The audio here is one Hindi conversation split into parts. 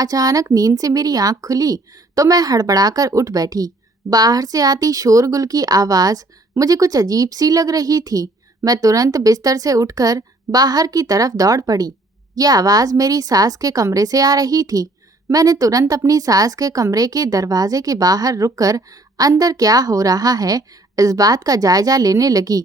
अचानक नींद से मेरी आंख खुली तो मैं हड़बड़ाकर उठ बैठी। बाहर से आती शोरगुल की आवाज मुझे कुछ अजीब सी लग रही थी। मैं तुरंत बिस्तर से उठकर बाहर की तरफ दौड़ पड़ी। यह आवाज मेरी सास के कमरे से आ रही थी। मैंने तुरंत अपनी सास के कमरे के दरवाजे के बाहर रुककर अंदर क्या हो रहा है इस बात का जायजा लेने लगी।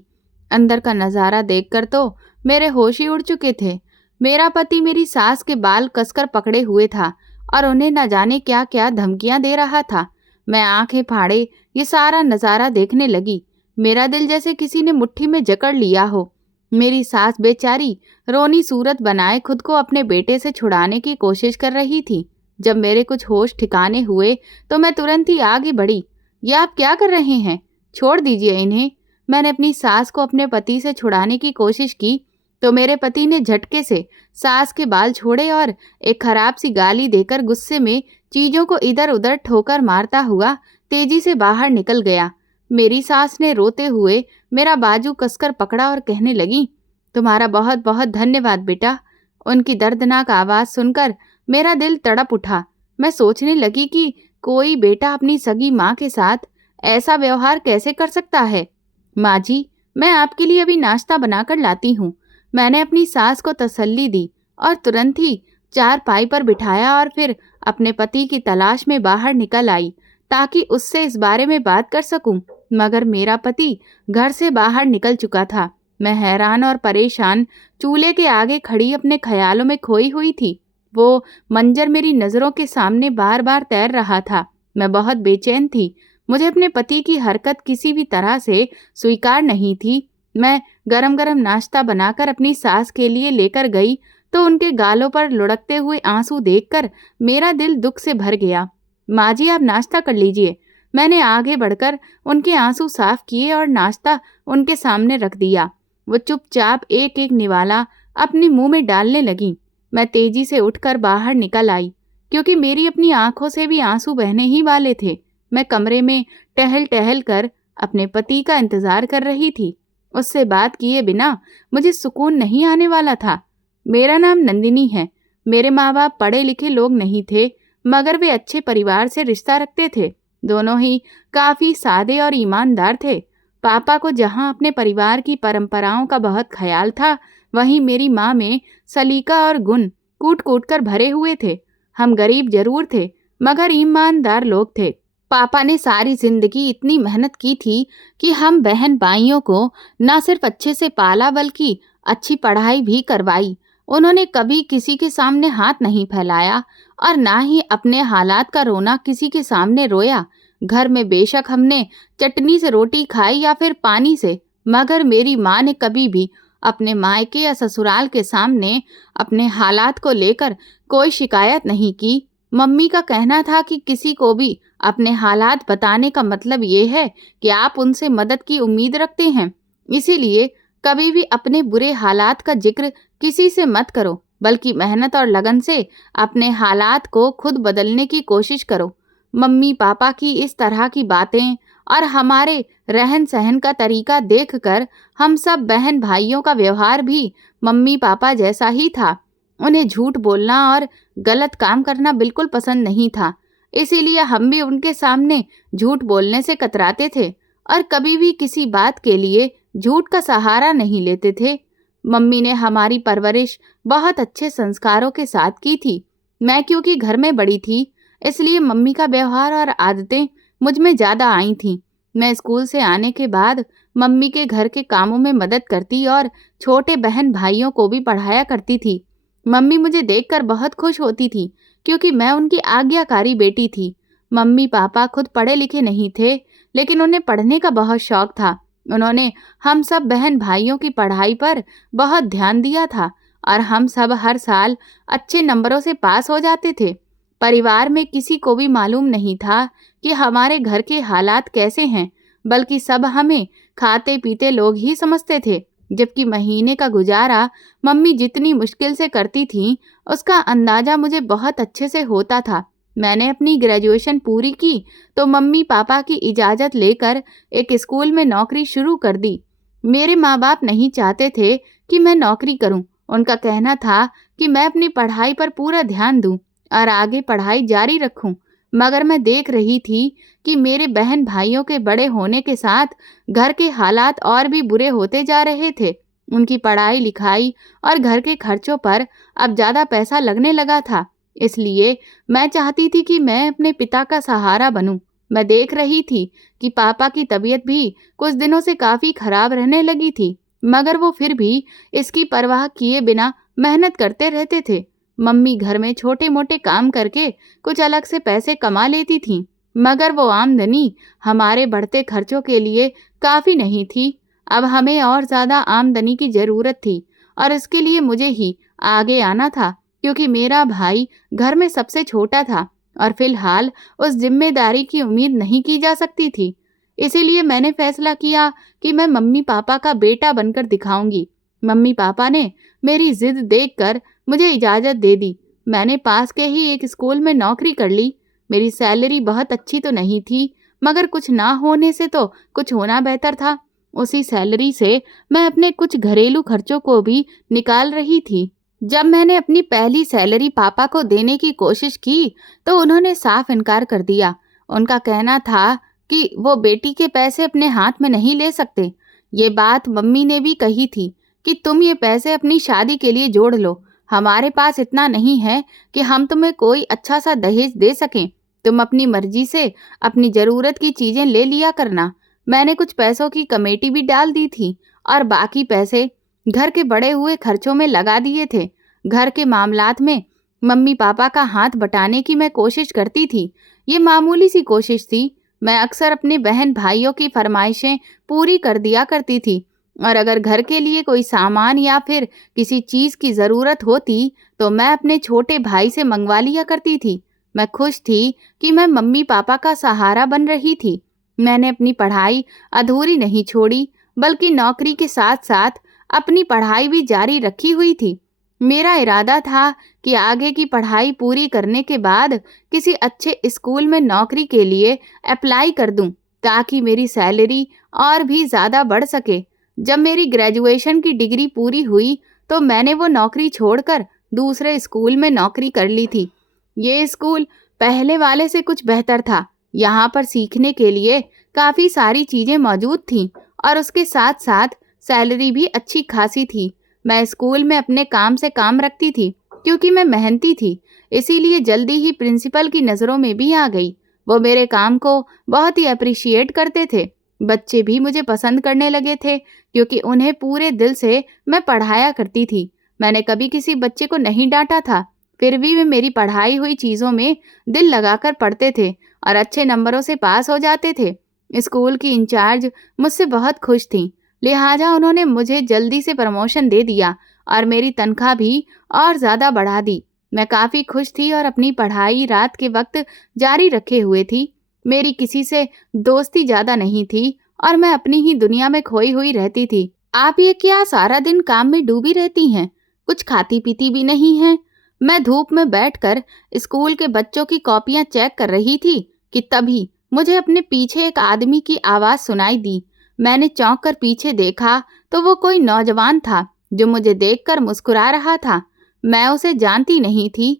अंदर का नजारा देखकर तो मेरे होश ही उड़ चुके थे। मेरा पति मेरी सास के बाल कसकर पकड़े हुए था और उन्हें न जाने क्या क्या धमकियां दे रहा था। मैं आंखें फाड़े ये सारा नजारा देखने लगी। मेरा दिल जैसे किसी ने मुट्ठी में जकड़ लिया हो। मेरी सास बेचारी रोनी सूरत बनाए खुद को अपने बेटे से छुड़ाने की कोशिश कर रही थी। जब मेरे कुछ होश ठिकाने हुए तो मैं तुरंत ही आगे बढ़ी। ये आप क्या कर रहे हैं? छोड़ दीजिए इन्हें। मैंने अपनी सास को अपने पति से छुड़ाने की कोशिश की तो मेरे पति ने झटके से सास के बाल छोड़े और एक खराब सी गाली देकर गुस्से में चीजों को इधर उधर ठोकर मारता हुआ तेजी से बाहर निकल गया। मेरी सास ने रोते हुए मेरा बाजू कसकर पकड़ा और कहने लगी, तुम्हारा बहुत बहुत धन्यवाद बेटा। उनकी दर्दनाक आवाज सुनकर मेरा दिल तड़प उठा। मैं सोचने लगी कि कोई बेटा अपनी सगी माँ के साथ ऐसा व्यवहार कैसे कर सकता है। माँ जी, मैं आपके लिए अभी नाश्ता बनाकर लाती हूँ। मैंने अपनी सास को तसल्ली दी और तुरंत ही चारपाई पर बिठाया और फिर अपने पति की तलाश में बाहर निकल आई ताकि उससे इस बारे में बात कर सकूं। मगर मेरा पति घर से बाहर निकल चुका था। मैं हैरान और परेशान चूल्हे के आगे खड़ी अपने ख्यालों में खोई हुई थी। वो मंजर मेरी नजरों के सामने बार बार तैर रहा था। मैं बहुत बेचैन थी। मुझे अपने पति की हरकत किसी भी तरह से स्वीकार नहीं थी। मैं गरम गरम नाश्ता बनाकर अपनी सास के लिए लेकर गई तो उनके गालों पर लुढ़कते हुए आंसू देखकर मेरा दिल दुख से भर गया। माँ जी, आप नाश्ता कर लीजिए। मैंने आगे बढ़कर उनके आंसू साफ किए और नाश्ता उनके सामने रख दिया। वो चुपचाप एक एक निवाला अपने मुंह में डालने लगी। मैं तेजी से उठकर बाहर निकल आई क्योंकि मेरी अपनी आंखों से भी आंसू बहने ही वाले थे। मैं कमरे में टहल टहल कर अपने पति का इंतजार कर रही थी। उससे बात किए बिना मुझे सुकून नहीं आने वाला था। मेरा नाम नंदिनी है। मेरे माँ बाप पढ़े लिखे लोग नहीं थे, मगर वे अच्छे परिवार से रिश्ता रखते थे। दोनों ही काफी सादे और ईमानदार थे। पापा को जहाँ अपने परिवार की परंपराओं का बहुत ख्याल था, वहीं मेरी माँ में सलीका और गुण कूट कूट कर भरे हुए थे। हम गरीब जरूर थे, मगर ईमानदार लोग थे। पापा ने सारी जिंदगी इतनी मेहनत की थी कि हम बहन भाइयों को न सिर्फ अच्छे से पाला बल्कि अच्छी पढ़ाई भी करवाई। उन्होंने कभी किसी के सामने हाथ नहीं फैलाया और ना ही अपने हालात का रोना किसी के सामने रोया। घर में बेशक हमने चटनी से रोटी खाई या फिर पानी से, मगर मेरी माँ ने कभी भी अपने मायके या ससुराल के सामने अपने हालात को लेकर कोई शिकायत नहीं की। मम्मी का कहना था कि किसी को भी अपने हालात बताने का मतलब ये है कि आप उनसे मदद की उम्मीद रखते हैं। इसीलिए कभी भी अपने बुरे हालात का जिक्र किसी से मत करो, बल्कि मेहनत और लगन से अपने हालात को खुद बदलने की कोशिश करो। मम्मी पापा की इस तरह की बातें और हमारे रहन सहन का तरीका देखकर हम सब बहन भाइयों का व्यवहार भी मम्मी पापा जैसा ही था। उन्हें झूठ बोलना और गलत काम करना बिल्कुल पसंद नहीं था। इसीलिए हम भी उनके सामने झूठ बोलने से कतराते थे और कभी भी किसी बात के लिए झूठ का सहारा नहीं लेते थे। मम्मी ने हमारी परवरिश बहुत अच्छे संस्कारों के साथ की थी। मैं क्योंकि घर में बड़ी थी, इसलिए मम्मी का व्यवहार और आदतें मुझ में ज़्यादा आई थीं। मैं स्कूल से आने के बाद मम्मी के घर के कामों में मदद करती और छोटे बहन भाइयों को भी पढ़ाया करती थी। मम्मी मुझे देखकर बहुत खुश होती थी क्योंकि मैं उनकी आज्ञाकारी बेटी थी। मम्मी पापा खुद पढ़े लिखे नहीं थे, लेकिन उन्हें पढ़ने का बहुत शौक था। उन्होंने हम सब बहन भाइयों की पढ़ाई पर बहुत ध्यान दिया था और हम सब हर साल अच्छे नंबरों से पास हो जाते थे। परिवार में किसी को भी मालूम नहीं था कि हमारे घर के हालात कैसे हैं, बल्कि सब हमें खाते पीते लोग ही समझते थे। जबकि महीने का गुजारा मम्मी जितनी मुश्किल से करती थीं, उसका अंदाजा मुझे बहुत अच्छे से होता था। मैंने अपनी ग्रेजुएशन पूरी की तो मम्मी पापा की इजाज़त लेकर एक स्कूल में नौकरी शुरू कर दी। मेरे माँ बाप नहीं चाहते थे कि मैं नौकरी करूं। उनका कहना था कि मैं अपनी पढ़ाई पर पूरा ध्यान दूं और आगे पढ़ाई जारी रखूं। मगर मैं देख रही थी कि मेरे बहन भाइयों के बड़े होने के साथ घर के हालात और भी बुरे होते जा रहे थे। उनकी पढ़ाई लिखाई और घर के खर्चों पर अब ज़्यादा पैसा लगने लगा था। इसलिए मैं चाहती थी कि मैं अपने पिता का सहारा बनूं। मैं देख रही थी कि पापा की तबीयत भी कुछ दिनों से काफ़ी खराब रहने लगी थी, मगर वो फिर भी इसकी परवाह किए बिना मेहनत करते रहते थे। मम्मी घर में छोटे मोटे काम करके कुछ अलग से पैसे कमा लेती थीं, मगर वो आमदनी हमारे बढ़ते खर्चों के लिए काफ़ी नहीं थी। अब हमें और ज़्यादा आमदनी की ज़रूरत थी और इसके लिए मुझे ही आगे आना था, क्योंकि मेरा भाई घर में सबसे छोटा था और फिलहाल उस जिम्मेदारी की उम्मीद नहीं की जा सकती थी। इसीलिए मैंने फैसला किया कि मैं मम्मी पापा का बेटा बनकर दिखाऊंगी। मम्मी पापा ने मेरी जिद देखकर मुझे इजाज़त दे दी। मैंने पास के ही एक स्कूल में नौकरी कर ली। मेरी सैलरी बहुत अच्छी तो नहीं थी, मगर कुछ ना होने से तो कुछ होना बेहतर था। उसी सैलरी से मैं अपने कुछ घरेलू खर्चों को भी निकाल रही थी। जब मैंने अपनी पहली सैलरी पापा को देने की कोशिश की तो उन्होंने साफ इनकार कर दिया। उनका कहना था कि वो बेटी के पैसे अपने हाथ में नहीं ले सकते। ये बात मम्मी ने भी कही थी कि तुम ये पैसे अपनी शादी के लिए जोड़ लो। हमारे पास इतना नहीं है कि हम तुम्हें कोई अच्छा सा दहेज दे सकें। तुम अपनी मर्जी से अपनी ज़रूरत की चीज़ें ले लिया करना। मैंने कुछ पैसों की कमेटी भी डाल दी थी और बाकी पैसे घर के बढ़े हुए खर्चों में लगा दिए थे। घर के मामलात में मम्मी पापा का हाथ बटाने की मैं कोशिश करती थी। ये मामूली सी कोशिश थी। मैं अक्सर अपने बहन भाइयों की फरमाइशें पूरी कर दिया करती थी, और अगर घर के लिए कोई सामान या फिर किसी चीज़ की ज़रूरत होती तो मैं अपने छोटे भाई से मंगवा लिया करती थी। मैं खुश थी कि मैं मम्मी पापा का सहारा बन रही थी। मैंने अपनी पढ़ाई अधूरी नहीं छोड़ी, बल्कि नौकरी के साथ साथ अपनी पढ़ाई भी जारी रखी हुई थी। मेरा इरादा था कि आगे की पढ़ाई पूरी करने के बाद किसी अच्छे स्कूल में नौकरी के लिए अप्लाई कर दूं, ताकि मेरी सैलरी और भी ज़्यादा बढ़ सके। जब मेरी ग्रेजुएशन की डिग्री पूरी हुई तो मैंने वो नौकरी छोड़कर दूसरे स्कूल में नौकरी कर ली थी। ये स्कूल पहले वाले से कुछ बेहतर था। यहाँ पर सीखने के लिए काफ़ी सारी चीज़ें मौजूद थीं और उसके साथ साथ सैलरी भी अच्छी खासी थी। मैं स्कूल में अपने काम से काम रखती थी, क्योंकि मैं मेहनती थी। इसीलिए जल्दी ही प्रिंसिपल की नज़रों में भी आ गई। वो मेरे काम को बहुत ही अप्रिशिएट करते थे। बच्चे भी मुझे पसंद करने लगे थे, क्योंकि उन्हें पूरे दिल से मैं पढ़ाया करती थी। मैंने कभी किसी बच्चे को नहीं डांटा था, फिर भी वे मेरी पढ़ाई हुई चीज़ों में दिल लगाकर पढ़ते थे और अच्छे नंबरों से पास हो जाते थे। स्कूल की इंचार्ज मुझसे बहुत खुश थीं, लिहाजा उन्होंने मुझे जल्दी से प्रमोशन दे दिया और मेरी तनख्वाह भी और ज़्यादा बढ़ा दी। मैं काफ़ी खुश थी और अपनी पढ़ाई रात के वक्त जारी रखे हुए थी। मेरी किसी से दोस्ती ज़्यादा नहीं थी और मैं अपनी ही दुनिया में खोई हुई रहती थी। आप ये क्या सारा दिन काम में डूबी रहती हैं? कुछ खाती पीती भी नहीं हैं? मैं धूप में बैठकर स्कूल के बच्चों की कॉपियाँ चेक कर रही थी कि तभी मुझे अपने पीछे एक आदमी की आवाज़ सुनाई दी। मैंने चौंक कर पीछे देखा तो वो कोई नौजवान था जो मुझे देखकर मुस्कुरा रहा था। मैं उसे जानती नहीं थी।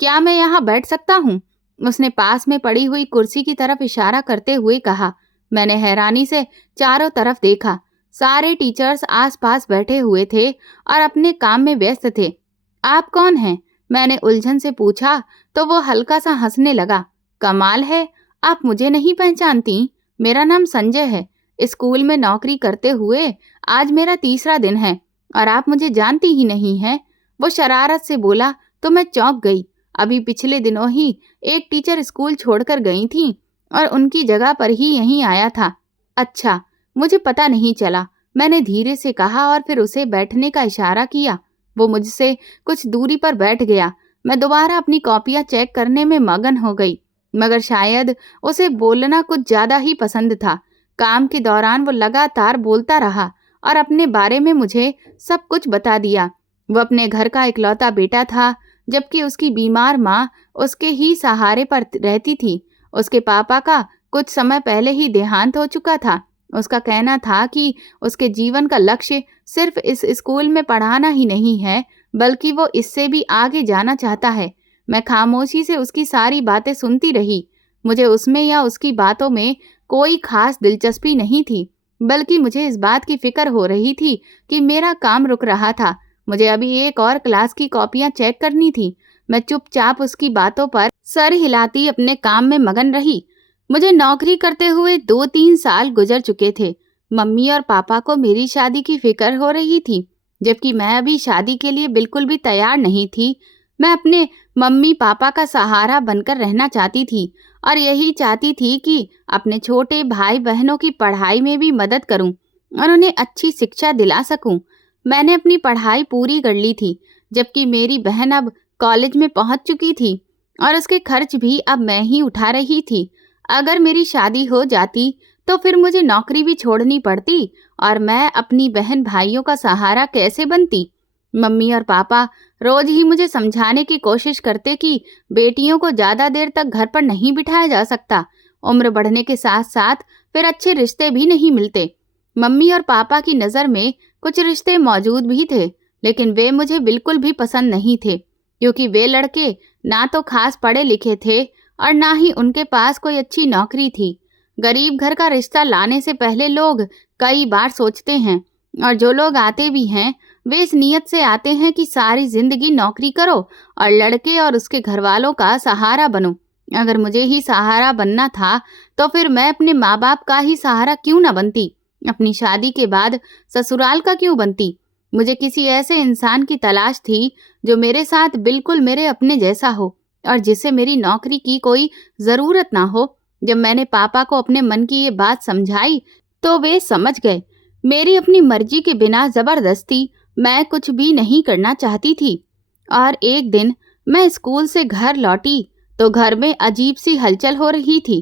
क्या मैं यहाँ बैठ सकता हूँ? उसने पास में पड़ी हुई कुर्सी की तरफ इशारा करते हुए कहा। मैंने हैरानी से चारों तरफ देखा। सारे टीचर्स आसपास बैठे हुए थे और अपने काम में व्यस्त थे। आप कौन हैं? मैंने उलझन से पूछा तो वो हल्का सा हंसने लगा। कमाल है, आप मुझे नहीं पहचानती? मेरा नाम संजय है। स्कूल में नौकरी करते हुए आज मेरा तीसरा दिन है और आप मुझे जानती ही नहीं हैं। वो शरारत से बोला तो मैं चौंक गई। अभी पिछले दिनों ही एक टीचर स्कूल छोड़कर गई थीं और उनकी जगह पर ही यहीं आया था। अच्छा, मुझे पता नहीं चला, मैंने धीरे से कहा और फिर उसे बैठने का इशारा किया। वो मुझसे कुछ दूरी पर बैठ गया। मैं दोबारा अपनी कॉपियाँ चेक करने में मगन हो गई, मगर शायद उसे बोलना कुछ ज़्यादा ही पसंद था। काम के दौरान वो लगातार बोलता रहा और अपने बारे में मुझे सब कुछ बता दिया। वो अपने घर का इकलौता बेटा था, जबकि उसकी बीमार माँ उसके ही सहारे पर रहती थी। उसके पापा का कुछ समय पहले ही देहांत हो चुका था। उसका कहना था कि उसके जीवन का लक्ष्य सिर्फ इस स्कूल में पढ़ाना ही नहीं है, बल्कि वो इससे भी आगे जाना चाहता है। मैं खामोशी से उसकी सारी बातें सुनती रही। मुझे उसमें या उसकी बातों में कोई खास दिलचस्पी नहीं थी, बल्कि मुझे इस बात की फिक्र हो रही थी कि मेरा काम रुक रहा था। मुझे अभी एक और क्लास की कॉपियां चेक करनी थी। मैं चुपचाप उसकी बातों पर सर हिलाती अपने काम में मगन रही। मुझे नौकरी करते हुए 2-3 साल गुजर चुके थे। मम्मी और पापा को मेरी शादी की फिक्र हो रही थी, जबकि मैं अभी शादी के लिए बिल्कुल भी तैयार नहीं थी। मैं अपने मम्मी पापा का सहारा बनकर रहना चाहती थी और यही चाहती थी कि अपने छोटे भाई बहनों की पढ़ाई में भी मदद करूं और उन्हें अच्छी शिक्षा दिला सकूं। मैंने अपनी पढ़ाई पूरी कर ली थी, जबकि मेरी बहन अब कॉलेज में पहुंच चुकी थी और उसके खर्च भी अब मैं ही उठा रही थी। अगर मेरी शादी हो जाती तो फिर मुझे नौकरी भी छोड़नी पड़ती और मैं अपनी बहन भाइयों का सहारा कैसे बनती। मम्मी और पापा रोज ही मुझे समझाने की कोशिश करते कि बेटियों को ज्यादा देर तक घर पर नहीं बिठाया जा सकता। उम्र बढ़ने के साथ साथ फिर अच्छे रिश्ते भी नहीं मिलते। मम्मी और पापा की नज़र में कुछ रिश्ते मौजूद भी थे, लेकिन वे मुझे बिल्कुल भी पसंद नहीं थे, क्योंकि वे लड़के ना तो खास पढ़े लिखे थे और ना ही उनके पास कोई अच्छी नौकरी थी। गरीब घर का रिश्ता लाने से पहले लोग कई बार सोचते हैं, और जो लोग आते भी हैं वे इस नीयत से आते हैं कि सारी जिंदगी नौकरी करो और लड़के और उसके घर वालों का सहारा बनो। अगर मुझे ही सहारा बनना था तो फिर मैं अपने माँ बाप का ही सहारा क्यों न बनती, अपनी शादी के बाद ससुराल का क्यों बनती। मुझे किसी ऐसे इंसान की तलाश थी जो मेरे साथ बिल्कुल मेरे अपने जैसा हो और जिसे मेरी नौकरी की कोई ज़रूरत ना हो। जब मैंने पापा को अपने मन की ये बात समझाई तो वे समझ गए। मेरी अपनी मर्जी के बिना ज़बरदस्ती मैं कुछ भी नहीं करना चाहती थी। और एक दिन मैं स्कूल से घर लौटी तो घर में अजीब सी हलचल हो रही थी।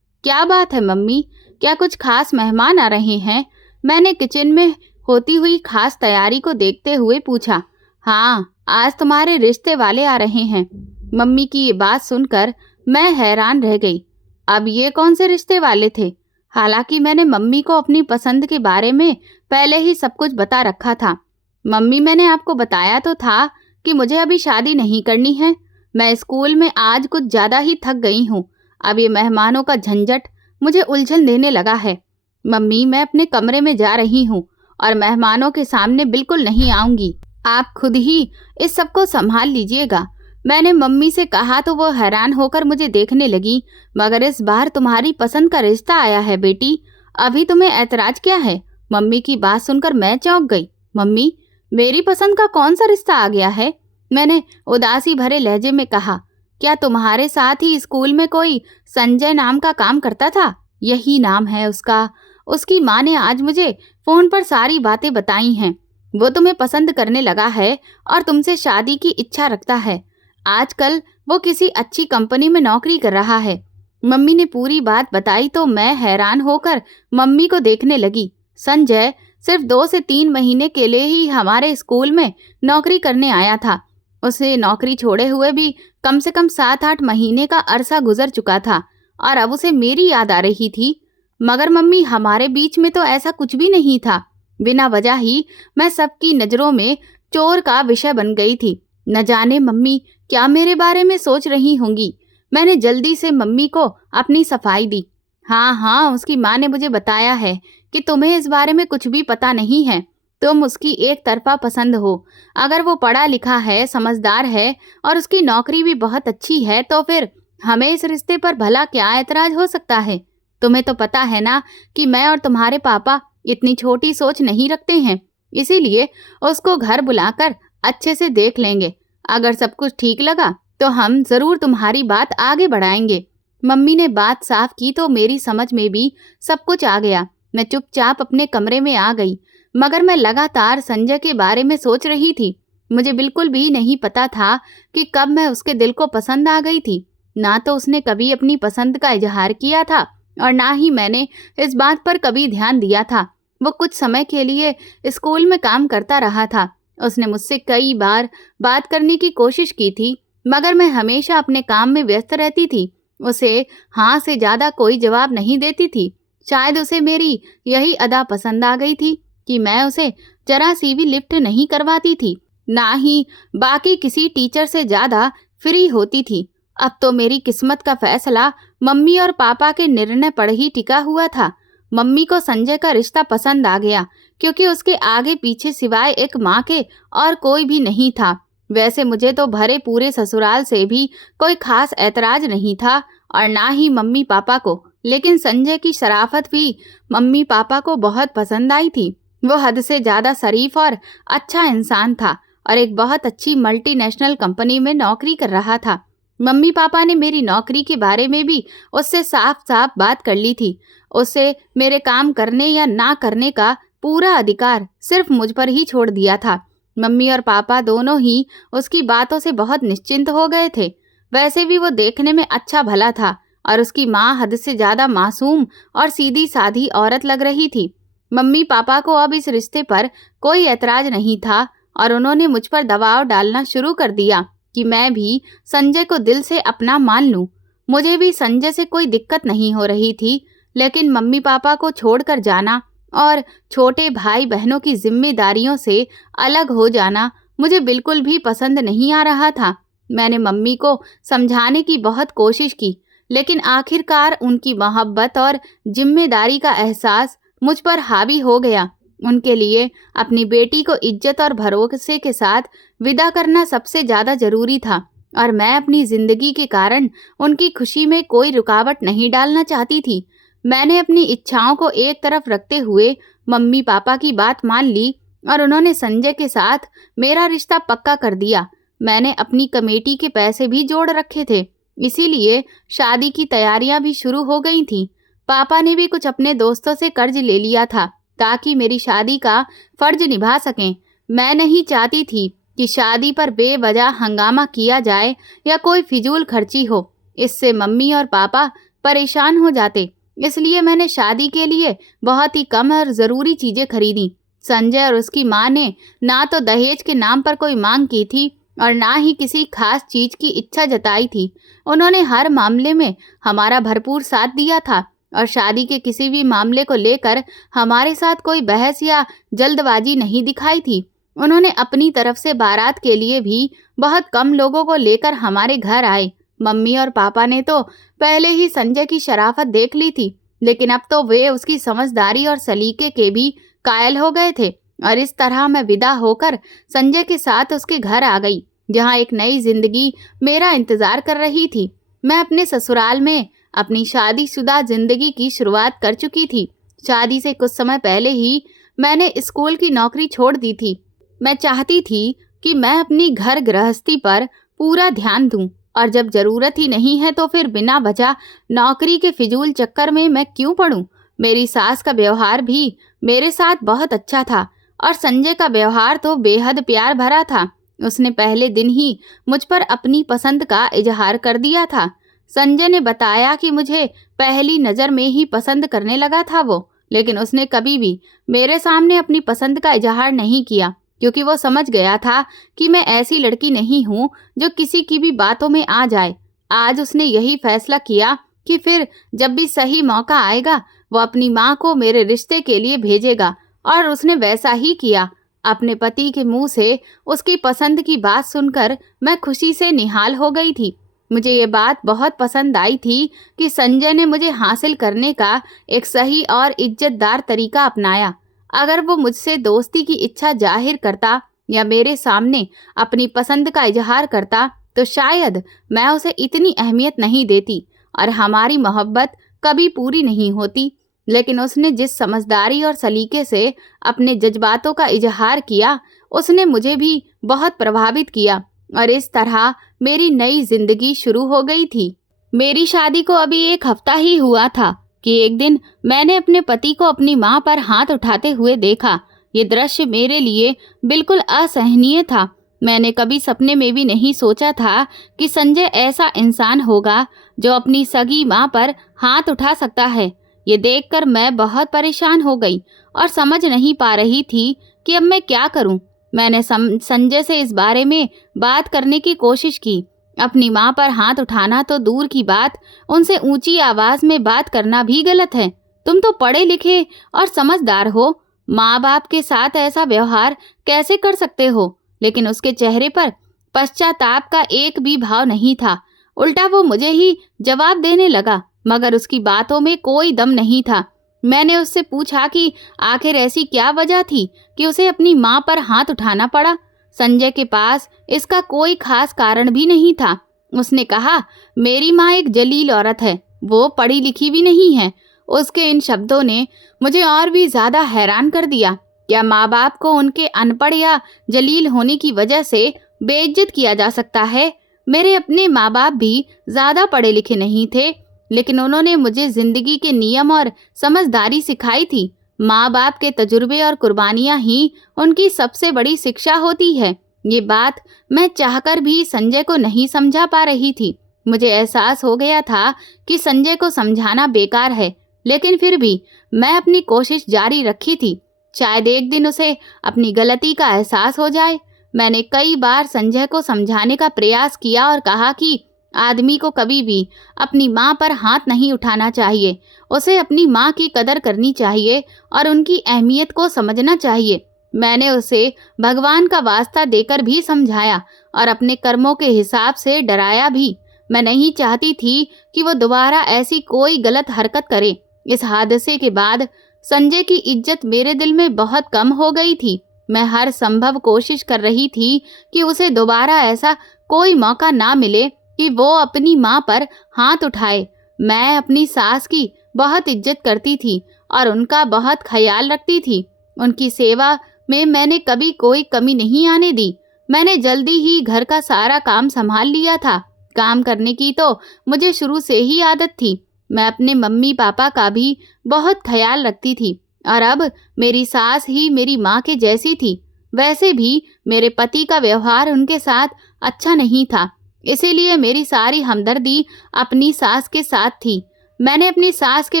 क्या बात है मम्मी, क्या कुछ खास मेहमान आ रहे हैं? मैंने किचन में होती हुई खास तैयारी को देखते हुए पूछा। हाँ, आज तुम्हारे रिश्ते वाले आ रहे हैं। मम्मी की ये बात सुनकर मैं हैरान रह गई। अब ये कौन से रिश्ते वाले थे? हालांकि मैंने मम्मी को अपनी पसंद के बारे में पहले ही सब कुछ बता रखा था। मम्मी, मैंने आपको बताया तो था कि मुझे अभी शादी नहीं करनी है। मैं स्कूल में आज कुछ ज़्यादा ही थक गई हूँ। अब ये मेहमानों का झंझट मुझे उलझन देने लगा है। मम्मी, मैं अपने कमरे में जा रही हूँ और मेहमानों के सामने बिल्कुल नहीं आऊँगी। आप खुद ही इस सब को संभाल लीजिएगा। मैंने मम्मी से कहा तो वो हैरान होकर मुझे देखने लगी। मगर इस बार तुम्हारी पसंद का रिश्ता आया है बेटी, अभी तुम्हें ऐतराज क्या है? मम्मी की बात सुनकर मैं चौंक गई। मम्मी, मेरी पसंद का कौन सा रिश्ता आ गया है? मैंने उदासी भरे लहजे में कहा। क्या तुम्हारे साथ ही स्कूल में कोई संजय नाम का काम करता था? यही नाम है उसका। उसकी माँ ने आज मुझे फोन पर सारी बातें बताई हैं। वो तुम्हें पसंद करने लगा है और तुमसे शादी की इच्छा रखता है। आजकल वो किसी अच्छी कंपनी में नौकरी कर रहा है। मम्मी ने पूरी बात बताई तो मैं हैरान होकर मम्मी को देखने लगी। संजय सिर्फ 2 से 3 महीने के लिए ही हमारे स्कूल में नौकरी करने आया था। उसे नौकरी छोड़े हुए भी कम से कम 7-8 महीने का अरसा गुजर चुका था और अब उसे मेरी याद आ रही थी। मगर मम्मी, हमारे बीच में तो ऐसा कुछ भी नहीं था। बिना वजह ही मैं सबकी नज़रों में चोर का विषय बन गई थी। न जाने मम्मी क्या मेरे बारे में सोच रही होंगी। मैंने जल्दी से मम्मी को अपनी सफाई दी। हाँ, उसकी माँ ने मुझे बताया है कि तुम्हें इस बारे में कुछ भी पता नहीं है। तुम उसकी एक तरफा पसंद हो। अगर वो पढ़ा लिखा है, समझदार है और उसकी नौकरी भी बहुत अच्छी है तो फिर हमें इस रिश्ते पर भला क्या ऐतराज हो सकता है? तुम्हें तो पता है ना कि मैं और तुम्हारे पापा इतनी छोटी सोच नहीं रखते हैं। इसीलिए उसको घर बुलाकर अच्छे से देख लेंगे। अगर सब कुछ ठीक लगा तो हम ज़रूर तुम्हारी बात आगे बढ़ाएंगे। मम्मी ने बात साफ की तो मेरी समझ में भी सब कुछ आ गया। मैं चुपचाप अपने कमरे में आ गई। मगर मैं लगातार संजय के बारे में सोच रही थी। मुझे बिल्कुल भी नहीं पता था कि कब मैं उसके दिल को पसंद आ गई थी। ना तो उसने कभी अपनी पसंद का इजहार किया था और ना ही मैंने इस बात पर कभी ध्यान दिया था। वो कुछ समय के लिए स्कूल में काम करता रहा था। उसने मुझसे कई बार बात करने की कोशिश की थी, मगर मैं हमेशा अपने काम में व्यस्त रहती थी। उसे हाँ से ज़्यादा कोई जवाब नहीं देती थी। शायद उसे मेरी यही अदा पसंद आ गई थी कि मैं उसे जरा सी भी लिफ्ट नहीं करवाती थी, ना ही बाकी किसी टीचर से ज़्यादा फ्री होती थी। अब तो मेरी किस्मत का फैसला मम्मी और पापा के निर्णय पर ही टिका हुआ था। मम्मी को संजय का रिश्ता पसंद आ गया, क्योंकि उसके आगे पीछे सिवाय एक माँ के और कोई भी नहीं था। वैसे मुझे तो भरे पूरे ससुराल से भी कोई खास ऐतराज नहीं था, और ना ही मम्मी पापा को, लेकिन संजय की शराफत भी मम्मी पापा को बहुत पसंद आई थी। वो हद से ज़्यादा शरीफ और अच्छा इंसान था, और एक बहुत अच्छी मल्टीनेशनल कंपनी में नौकरी कर रहा था। मम्मी पापा ने मेरी नौकरी के बारे में भी उससे साफ साफ बात कर ली थी। उससे मेरे काम करने या ना करने का पूरा अधिकार सिर्फ मुझ पर ही छोड़ दिया था। मम्मी और पापा दोनों ही उसकी बातों से बहुत निश्चिंत हो गए थे। वैसे भी वो देखने में अच्छा भला था, और उसकी माँ हद से ज़्यादा मासूम और सीधी साधी औरत लग रही थी। मम्मी पापा को अब इस रिश्ते पर कोई ऐतराज नहीं था, और उन्होंने मुझ पर दबाव डालना शुरू कर दिया कि मैं भी संजय को दिल से अपना मान लूं। मुझे भी संजय से कोई दिक्कत नहीं हो रही थी, लेकिन मम्मी पापा को छोड़कर जाना और छोटे भाई बहनों की जिम्मेदारियों से अलग हो जाना मुझे बिल्कुल भी पसंद नहीं आ रहा था। मैंने मम्मी को समझाने की बहुत कोशिश की, लेकिन आखिरकार उनकी मोहब्बत और जिम्मेदारी का एहसास मुझ पर हावी हो गया। उनके लिए अपनी बेटी को इज्जत और भरोसे के साथ विदा करना सबसे ज़्यादा ज़रूरी था, और मैं अपनी ज़िंदगी के कारण उनकी खुशी में कोई रुकावट नहीं डालना चाहती थी। मैंने अपनी इच्छाओं को एक तरफ रखते हुए मम्मी पापा की बात मान ली, और उन्होंने संजय के साथ मेरा रिश्ता पक्का कर दिया। मैंने अपनी कमेटी के पैसे भी जोड़ रखे थे, इसीलिए शादी की तैयारियां भी शुरू हो गई थीं। पापा ने भी कुछ अपने दोस्तों से कर्ज ले लिया था, ताकि मेरी शादी का फर्ज निभा सकें। मैं नहीं चाहती थी कि शादी पर बेवजह हंगामा किया जाए या कोई फिजूल खर्ची हो। इससे मम्मी और पापा परेशान हो जाते। इसलिए मैंने शादी के लिए बहुत ही कम और ज़रूरी चीज़ें खरीदी। संजय और उसकी माँ ने ना तो दहेज के नाम पर कोई मांग की थी, और ना ही किसी खास चीज़ की इच्छा जताई थी। उन्होंने हर मामले में हमारा भरपूर साथ दिया था, और शादी के किसी भी मामले को लेकर हमारे साथ कोई बहस या जल्दबाजी नहीं दिखाई थी। उन्होंने अपनी तरफ से बारात के लिए भी बहुत कम लोगों को लेकर हमारे घर आए। मम्मी और पापा ने तो पहले ही संजय की शराफत देख ली थी, लेकिन अब तो वे उसकी समझदारी और सलीके के भी कायल हो गए थे। और इस तरह मैं विदा होकर संजय के साथ उसके घर आ गई, जहाँ एक नई जिंदगी मेरा इंतजार कर रही थी। मैं अपने ससुराल में अपनी शादीशुदा जिंदगी की शुरुआत कर चुकी थी। शादी से कुछ समय पहले ही मैंने स्कूल की नौकरी छोड़ दी थी। मैं चाहती थी कि मैं अपनी घर गृहस्थी पर पूरा ध्यान दूं, और जब ज़रूरत ही नहीं है तो फिर बिना वजह नौकरी के फिजूल चक्कर में मैं क्यों पड़ूं। मेरी सास का व्यवहार भी मेरे साथ बहुत अच्छा था, और संजय का व्यवहार तो बेहद प्यार भरा था। उसने पहले दिन ही मुझ पर अपनी पसंद का इजहार कर दिया था। संजय ने बताया कि मुझे पहली नज़र में ही पसंद करने लगा था वो, लेकिन उसने कभी भी मेरे सामने अपनी पसंद का इजहार नहीं किया, क्योंकि वो समझ गया था कि मैं ऐसी लड़की नहीं हूँ जो किसी की भी बातों में आ जाए। आज उसने यही फैसला किया कि फिर जब भी सही मौका आएगा वो अपनी माँ को मेरे रिश्ते के लिए भेजेगा, और उसने वैसा ही किया। अपने पति के मुंह से उसकी पसंद की बात सुनकर मैं खुशी से निहाल हो गई थी। मुझे ये बात बहुत पसंद आई थी कि संजय ने मुझे हासिल करने का एक सही और इज्जतदार तरीका अपनाया। अगर वो मुझसे दोस्ती की इच्छा जाहिर करता या मेरे सामने अपनी पसंद का इजहार करता, तो शायद मैं उसे इतनी अहमियत नहीं देती और हमारी मोहब्बत कभी पूरी नहीं होती। लेकिन उसने जिस समझदारी और सलीके से अपने जज्बातों का इजहार किया, उसने मुझे भी बहुत प्रभावित किया, और इस तरह मेरी नई जिंदगी शुरू हो गई थी। मेरी शादी को अभी एक हफ्ता ही हुआ था कि एक दिन मैंने अपने पति को अपनी मां पर हाथ उठाते हुए देखा। ये दृश्य मेरे लिए बिल्कुल असहनीय था। मैंने कभी सपने में भी नहीं सोचा था कि संजय ऐसा इंसान होगा जो अपनी सगी मां पर हाथ उठा सकता है। ये देखकर मैं बहुत परेशान हो गई और समझ नहीं पा रही थी कि अब मैं क्या करूं। मैंने संजय से इस बारे में बात करने की कोशिश की। अपनी मां पर हाथ उठाना तो दूर की बात, उनसे ऊंची आवाज में बात करना भी गलत है। तुम तो पढ़े लिखे और समझदार हो, माँ बाप के साथ ऐसा व्यवहार कैसे कर सकते हो? लेकिन उसके चेहरे पर पश्चाताप का एक भी भाव नहीं था। उल्टा वो मुझे ही जवाब देने लगा, मगर उसकी बातों में कोई दम नहीं था। मैंने उससे पूछा कि आखिर ऐसी क्या वजह थी कि उसे अपनी माँ पर हाथ उठाना पड़ा। संजय के पास इसका कोई खास कारण भी नहीं था। उसने कहा, मेरी माँ एक जलील औरत है, वो पढ़ी लिखी भी नहीं है। उसके इन शब्दों ने मुझे और भी ज्यादा हैरान कर दिया। क्या माँ बाप को उनके अनपढ़ या जलील होने की वजह से बेइज्जत किया जा सकता है? मेरे अपने माँ बाप भी ज्यादा पढ़े लिखे नहीं थे, लेकिन उन्होंने मुझे जिंदगी के नियम और समझदारी सिखाई थी। माँ बाप के तजुर्बे और कुर्बानियां ही उनकी सबसे बड़ी शिक्षा होती है। ये बात मैं चाहकर भी संजय को नहीं समझा पा रही थी। मुझे एहसास हो गया था कि संजय को समझाना बेकार है, लेकिन फिर भी मैं अपनी कोशिश जारी रखी थी। शायद एक दिन उसे अपनी गलती का एहसास हो जाए। मैंने कई बार संजय को समझाने का प्रयास किया और कहा कि आदमी को कभी भी अपनी माँ पर हाथ नहीं उठाना चाहिए। उसे अपनी माँ की कदर करनी चाहिए और उनकी अहमियत को समझना चाहिए। मैंने उसे भगवान का वास्ता देकर भी समझाया और अपने कर्मों के हिसाब से डराया भी। मैं नहीं चाहती थी कि वो दोबारा ऐसी कोई गलत हरकत करे। इस हादसे के बाद संजय की इज्जत मेरे दिल में बहुत कम हो गई थी। मैं हर संभव कोशिश कर रही थी कि उसे दोबारा ऐसा कोई मौका ना मिले कि वो अपनी माँ पर हाथ उठाए। मैं अपनी सास की बहुत इज्जत करती थी और उनका बहुत ख्याल रखती थी। उनकी सेवा में मैंने कभी कोई कमी नहीं आने दी। मैंने जल्दी ही घर का सारा काम संभाल लिया था। काम करने की तो मुझे शुरू से ही आदत थी। मैं अपने मम्मी पापा का भी बहुत ख्याल रखती थी और अब मेरी सास ही मेरी माँ के जैसी थी। वैसे भी मेरे पति का व्यवहार उनके साथ अच्छा नहीं था, इसीलिए मेरी सारी हमदर्दी अपनी सास के साथ थी। मैंने अपनी सास के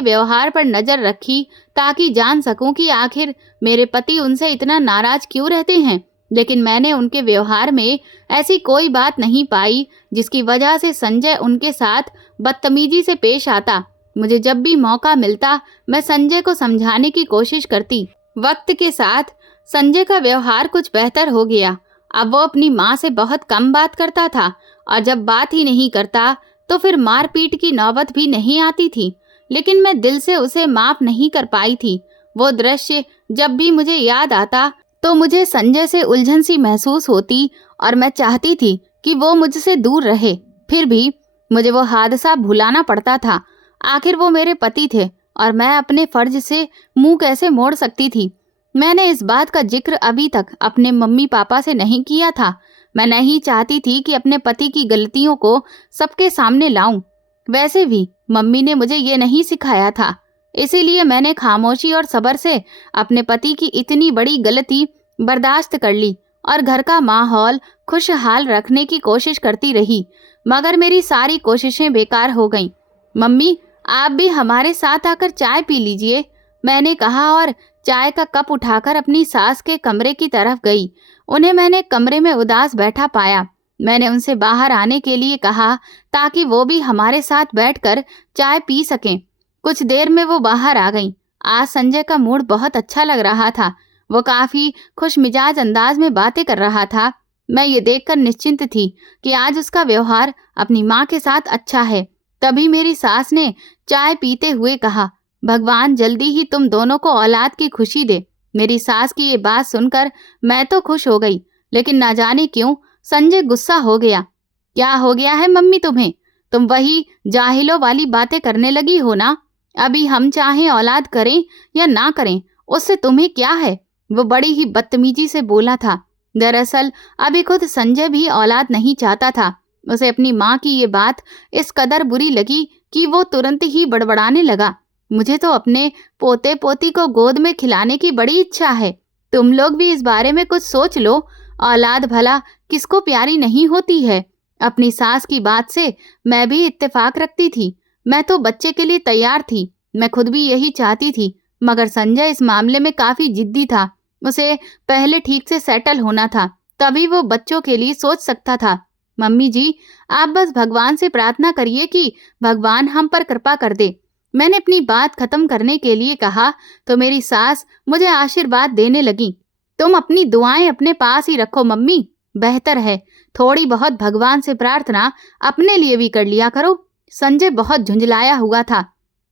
व्यवहार पर नजर रखी ताकि जान सकूं कि आखिर मेरे पति उनसे इतना नाराज क्यों रहते हैं, लेकिन मैंने उनके व्यवहार में ऐसी कोई बात नहीं पाई जिसकी वजह से संजय उनके साथ बदतमीजी से पेश आता। मुझे जब भी मौका मिलता मैं संजय को समझाने की कोशिश करती। वक्त के साथ संजय का व्यवहार कुछ बेहतर हो गया। अब वो अपनी माँ से बहुत कम बात करता था और जब बात ही नहीं करता तो फिर मारपीट की नौबत भी नहीं आती थी, लेकिन मैं दिल से उसे माफ नहीं कर पाई थी। वो दृश्य जब भी मुझे याद आता तो मुझे संजय से उलझन सी महसूस होती और मैं चाहती थी कि वो मुझसे दूर रहे। फिर भी मुझे वो हादसा भुलाना पड़ता था। आखिर वो मेरे पति थे और मैं अपने फर्ज से मुंह कैसे मोड़ सकती थी। मैंने इस बात का जिक्र अभी तक अपने मम्मी पापा से नहीं किया था। मैं नहीं चाहती थी कि अपने पति की गलतियों को सबके सामने लाऊं। वैसे भी मम्मी ने मुझे ये नहीं सिखाया था, इसीलिए मैंने खामोशी और सब्र से अपने पति की इतनी बड़ी गलती बर्दाश्त कर ली और घर का माहौल खुशहाल रखने की कोशिश करती रही। मगर मेरी सारी कोशिशें बेकार हो गईं। मम्मी, आप भी हमारे साथ आकर चाय पी लीजिए, मैंने कहा और चाय का कप उठाकर अपनी सास के कमरे की तरफ गई। उन्हें मैंने कमरे में उदास बैठा पाया। मैंने उनसे बाहर आने के लिए कहा ताकि वो भी हमारे साथ बैठकर चाय पी सकें। कुछ देर में वो बाहर आ गईं। आज संजय का मूड बहुत अच्छा लग रहा था। वो काफी खुशमिजाज अंदाज में बातें कर रहा था। मैं ये देखकर निश्चिंत थी कि आज उसका व्यवहार अपनी माँ के साथ अच्छा है। तभी मेरी सास ने चाय पीते हुए कहा, भगवान जल्दी ही तुम दोनों को औलाद की खुशी दे। मेरी सास की ये बात सुनकर मैं तो खुश हो गई, लेकिन ना जाने क्यों संजय गुस्सा हो गया। क्या हो गया है मम्मी तुम्हें? तुम वही जाहिलों वाली बातें करने लगी हो ना। अभी हम चाहें औलाद करें या ना करें, उससे तुम्हें क्या है? वो बड़ी ही बदतमीजी से बोला था। दरअसल अभी खुद संजय भी औलाद नहीं चाहता था। उसे अपनी माँ की ये बात इस कदर बुरी लगी कि वो तुरंत ही बड़बड़ाने लगा। मुझे तो अपने पोते पोती को गोद में खिलाने की बड़ी इच्छा है। तुम लोग भी इस बारे में कुछ सोच लो। औलाद भला किसको प्यारी नहीं होती है। अपनी सास की बात से मैं भी इत्तेफाक रखती थी। मैं तो बच्चे के लिए तैयार थी। मैं खुद भी यही चाहती थी, मगर संजय इस मामले में काफी जिद्दी था। उसे पहले ठीक से सेटल होना था, तभी वो बच्चों के लिए सोच सकता था। मम्मी जी, आप बस भगवान से प्रार्थना करिए कि भगवान हम पर कृपा कर दे। मैंने अपनी बात खत्म करने के लिए कहा तो मेरी सास मुझे आशीर्वाद देने लगी। तुम अपनी दुआएं अपने पास ही रखो मम्मी, बेहतर है थोड़ी बहुत भगवान से प्रार्थना अपने लिए भी कर लिया करो। संजय बहुत झुंझलाया हुआ था।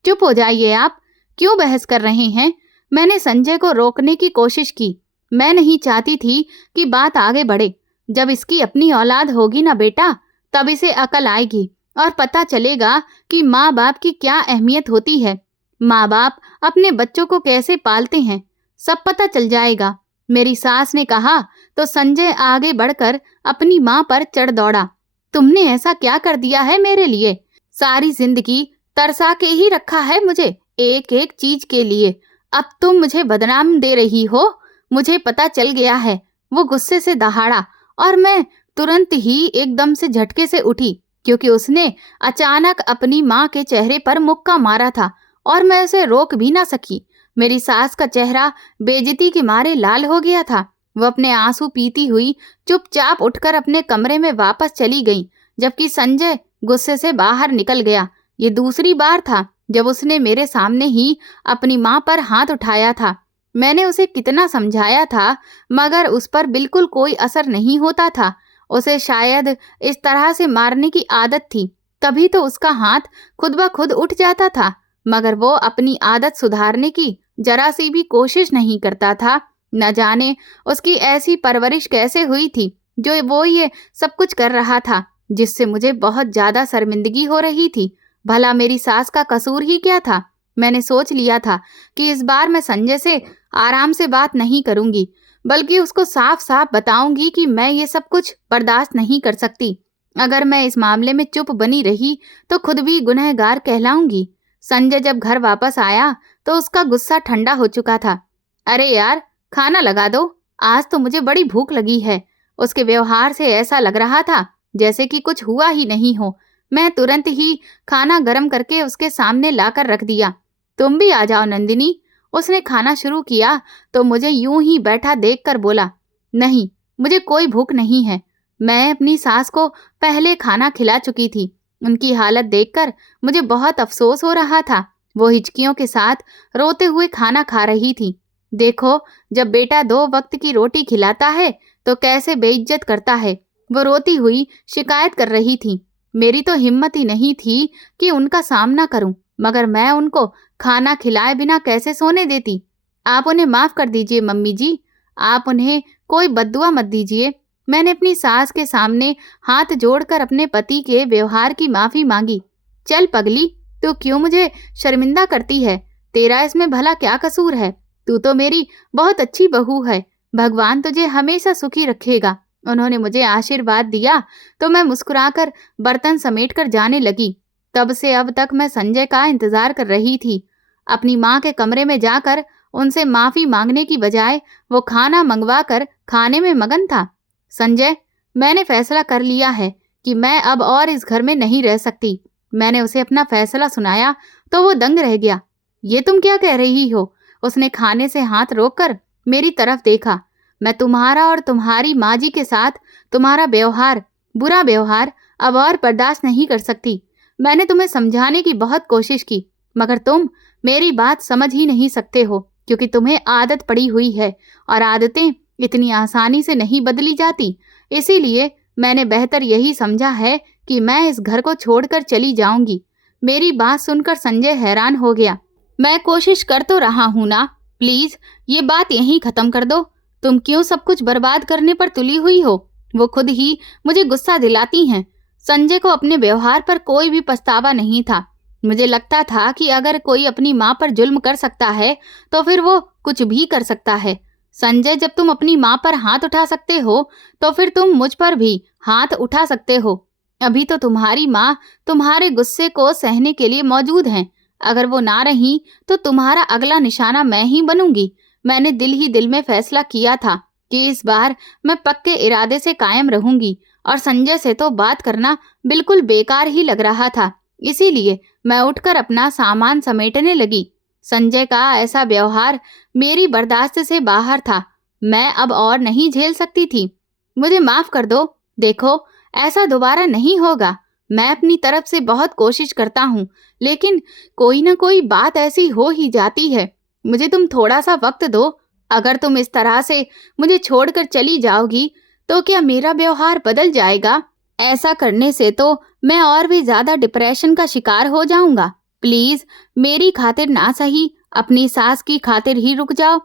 चुप हो जाइए आप, क्यों बहस कर रहे हैं? मैंने संजय को रोकने की कोशिश की। मैं नहीं चाहती थी कि बात आगे बढ़े। जब इसकी अपनी औलाद होगी ना बेटा, तब इसे अकल आएगी और पता चलेगा कि माँ बाप की क्या अहमियत होती है, माँ बाप अपने बच्चों को कैसे पालते हैं, सब पता चल जाएगा। मेरी सास ने कहा तो संजय आगे बढ़कर अपनी माँ पर चढ़ दौड़ा। तुमने ऐसा क्या कर दिया है मेरे लिए? सारी जिंदगी तरसा के ही रखा है मुझे एक एक चीज के लिए। अब तुम मुझे बदनाम दे रही हो। मुझे पता चल गया है। वो गुस्से से दहाड़ा और मैं तुरंत ही एकदम से झटके से उठी, क्योंकि उसने अचानक अपनी माँ के चेहरे पर मुक्का मारा था और मैं उसे रोक भी ना सकी। मेरी सास का चेहरा बेइज्जती के मारे लाल हो गया था। वो अपने आंसू पीती हुई चुपचाप उठकर अपने कमरे में वापस चली गई, जबकि संजय गुस्से से बाहर निकल गया। ये दूसरी बार था जब उसने मेरे सामने ही अपनी माँ पर हाथ उठाया था। मैंने उसे कितना समझाया था, मगर उस पर बिल्कुल कोई असर नहीं होता था। उसे शायद इस तरह से मारने की आदत थी, तभी तो उसका हाथ खुद ब खुद उठ जाता था, मगर वो अपनी आदत सुधारने की जरा सी भी कोशिश नहीं करता था। न जाने उसकी ऐसी परवरिश कैसे हुई थी जो वो ये सब कुछ कर रहा था, जिससे मुझे बहुत ज्यादा शर्मिंदगी हो रही थी। भला मेरी सास का कसूर ही क्या था? मैंने सोच लिया था कि इस बार मैं संजय से आराम से बात नहीं करूंगी, बल्कि उसको साफ साफ बताऊंगी कि मैं ये सब कुछ बर्दाश्त नहीं कर सकती। अगर मैं इस मामले में चुप बनी रही तो खुद भी गुनहगार कहलाऊंगी। संजय जब घर वापस आया तो उसका गुस्सा ठंडा हो चुका था। अरे यार, खाना लगा दो, आज तो मुझे बड़ी भूख लगी है। उसके व्यवहार से ऐसा लग रहा था जैसे कि कुछ हुआ ही नहीं हो। मैं तुरंत ही खाना गर्म करके उसके सामने लाकर रख दिया। तुम भी आ जाओ नंदिनी। उसने खाना शुरू किया तो मुझे यूं ही बैठा देखकर बोला, नहीं, मुझे कोई भूख नहीं है। मैं अपनी सास को पहले खाना खिला चुकी थी। उनकी हालत देखकर मुझे बहुत अफसोस हो रहा था। वो हिचकियों के साथ रोते हुए खाना खा रही थी। देखो, जब बेटा 2 वक्त की रोटी खिलाता है तो कैसे बेइज्जत करता है। वो रोती हुई शिकायत कर रही थी। मेरी तो हिम्मत ही नहीं थी कि उनका सामना करूं, मगर मैं उनको खाना खिलाए बिना कैसे सोने देती। आप उन्हें माफ कर दीजिए मम्मी जी, आप उन्हें कोई बद्दुआ मत दीजिए। मैंने अपनी सास के सामने हाथ जोड़कर अपने पति के व्यवहार की माफी मांगी। चल पगली, तू क्यों मुझे शर्मिंदा करती है? तेरा इसमें भला क्या कसूर है? तू तो मेरी बहुत अच्छी बहू है। भगवान तुझे हमेशा सुखी रखेगा। उन्होंने मुझे आशीर्वाद दिया तो मैं मुस्कुराकर बर्तन समेटकर जाने लगी। तब से अब तक मैं संजय का इंतजार कर रही थी। अपनी माँ के कमरे में जाकर उनसे माफी मांगने की बजाय वो खाना मंगवाकर खाने में मगन था। संजय, मैंने फैसला कर लिया है कि मैं अब और इस घर में नहीं रह सकती। मैंने उसे अपना फैसला सुनाया तो वो दंग रह गया। ये तुम क्या कह रही हो? उसने खाने से हाथ रोककर मेरी तरफ देखा। मैं तुम्हारा और तुम्हारी माँ जी के साथ तुम्हारा व्यवहार, बुरा व्यवहार अब और बर्दाश्त नहीं कर सकती। मैंने तुम्हें समझाने की बहुत कोशिश की, मगर तुम मेरी बात समझ ही नहीं सकते हो, क्योंकि तुम्हें आदत पड़ी हुई है और आदतें इतनी आसानी से नहीं बदली जाती। इसीलिए मैंने बेहतर यही समझा है कि मैं इस घर को छोड़कर चली जाऊंगी। मेरी बात सुनकर संजय हैरान हो गया। मैं कोशिश कर तो रहा हूं ना, प्लीज ये बात यहीं खत्म कर दो। तुम क्यों सब कुछ बर्बाद करने पर तुली हुई हो? वो खुद ही मुझे गुस्सा दिलाती हैं। संजय को अपने व्यवहार पर कोई भी पछतावा नहीं था। मुझे लगता था कि अगर कोई अपनी माँ पर जुल्म कर सकता है तो फिर वो कुछ भी कर सकता है। संजय, जब तुम अपनी माँ पर हाथ उठा सकते हो तो फिर तुम मुझ पर भी हाथ उठा सकते हो। अभी तो तुम्हारी माँ तुम्हारे गुस्से को सहने के लिए मौजूद हैं। अगर वो ना रही तो तुम्हारा अगला निशाना मैं ही बनूंगी। मैंने दिल ही दिल में फैसला किया था कि इस बार मैं पक्के इरादे से कायम रहूंगी और संजय से तो बात करना बिल्कुल बेकार ही लग रहा था। इसीलिए मैं उठकर अपना सामान समेटने लगी। संजय का ऐसा व्यवहार मेरी बर्दाश्त से बाहर था। मैं अब और नहीं झेल सकती थी। मुझे माफ कर दो। देखो, ऐसा दोबारा नहीं होगा। मैं अपनी तरफ से बहुत कोशिश करता हूँ, लेकिन कोई ना कोई बात ऐसी हो ही जाती है। मुझे तुम थोड़ा सा वक्त दो। अगर तुम इस तरह से मुझे छोड़कर चली जाओगी तो क्या मेरा व्यवहार बदल जाएगा? ऐसा करने से तो मैं और भी ज्यादा डिप्रेशन का शिकार हो जाऊंगा। प्लीज मेरी खातिर ना सही, अपनी सास की खातिर ही रुक जाओ।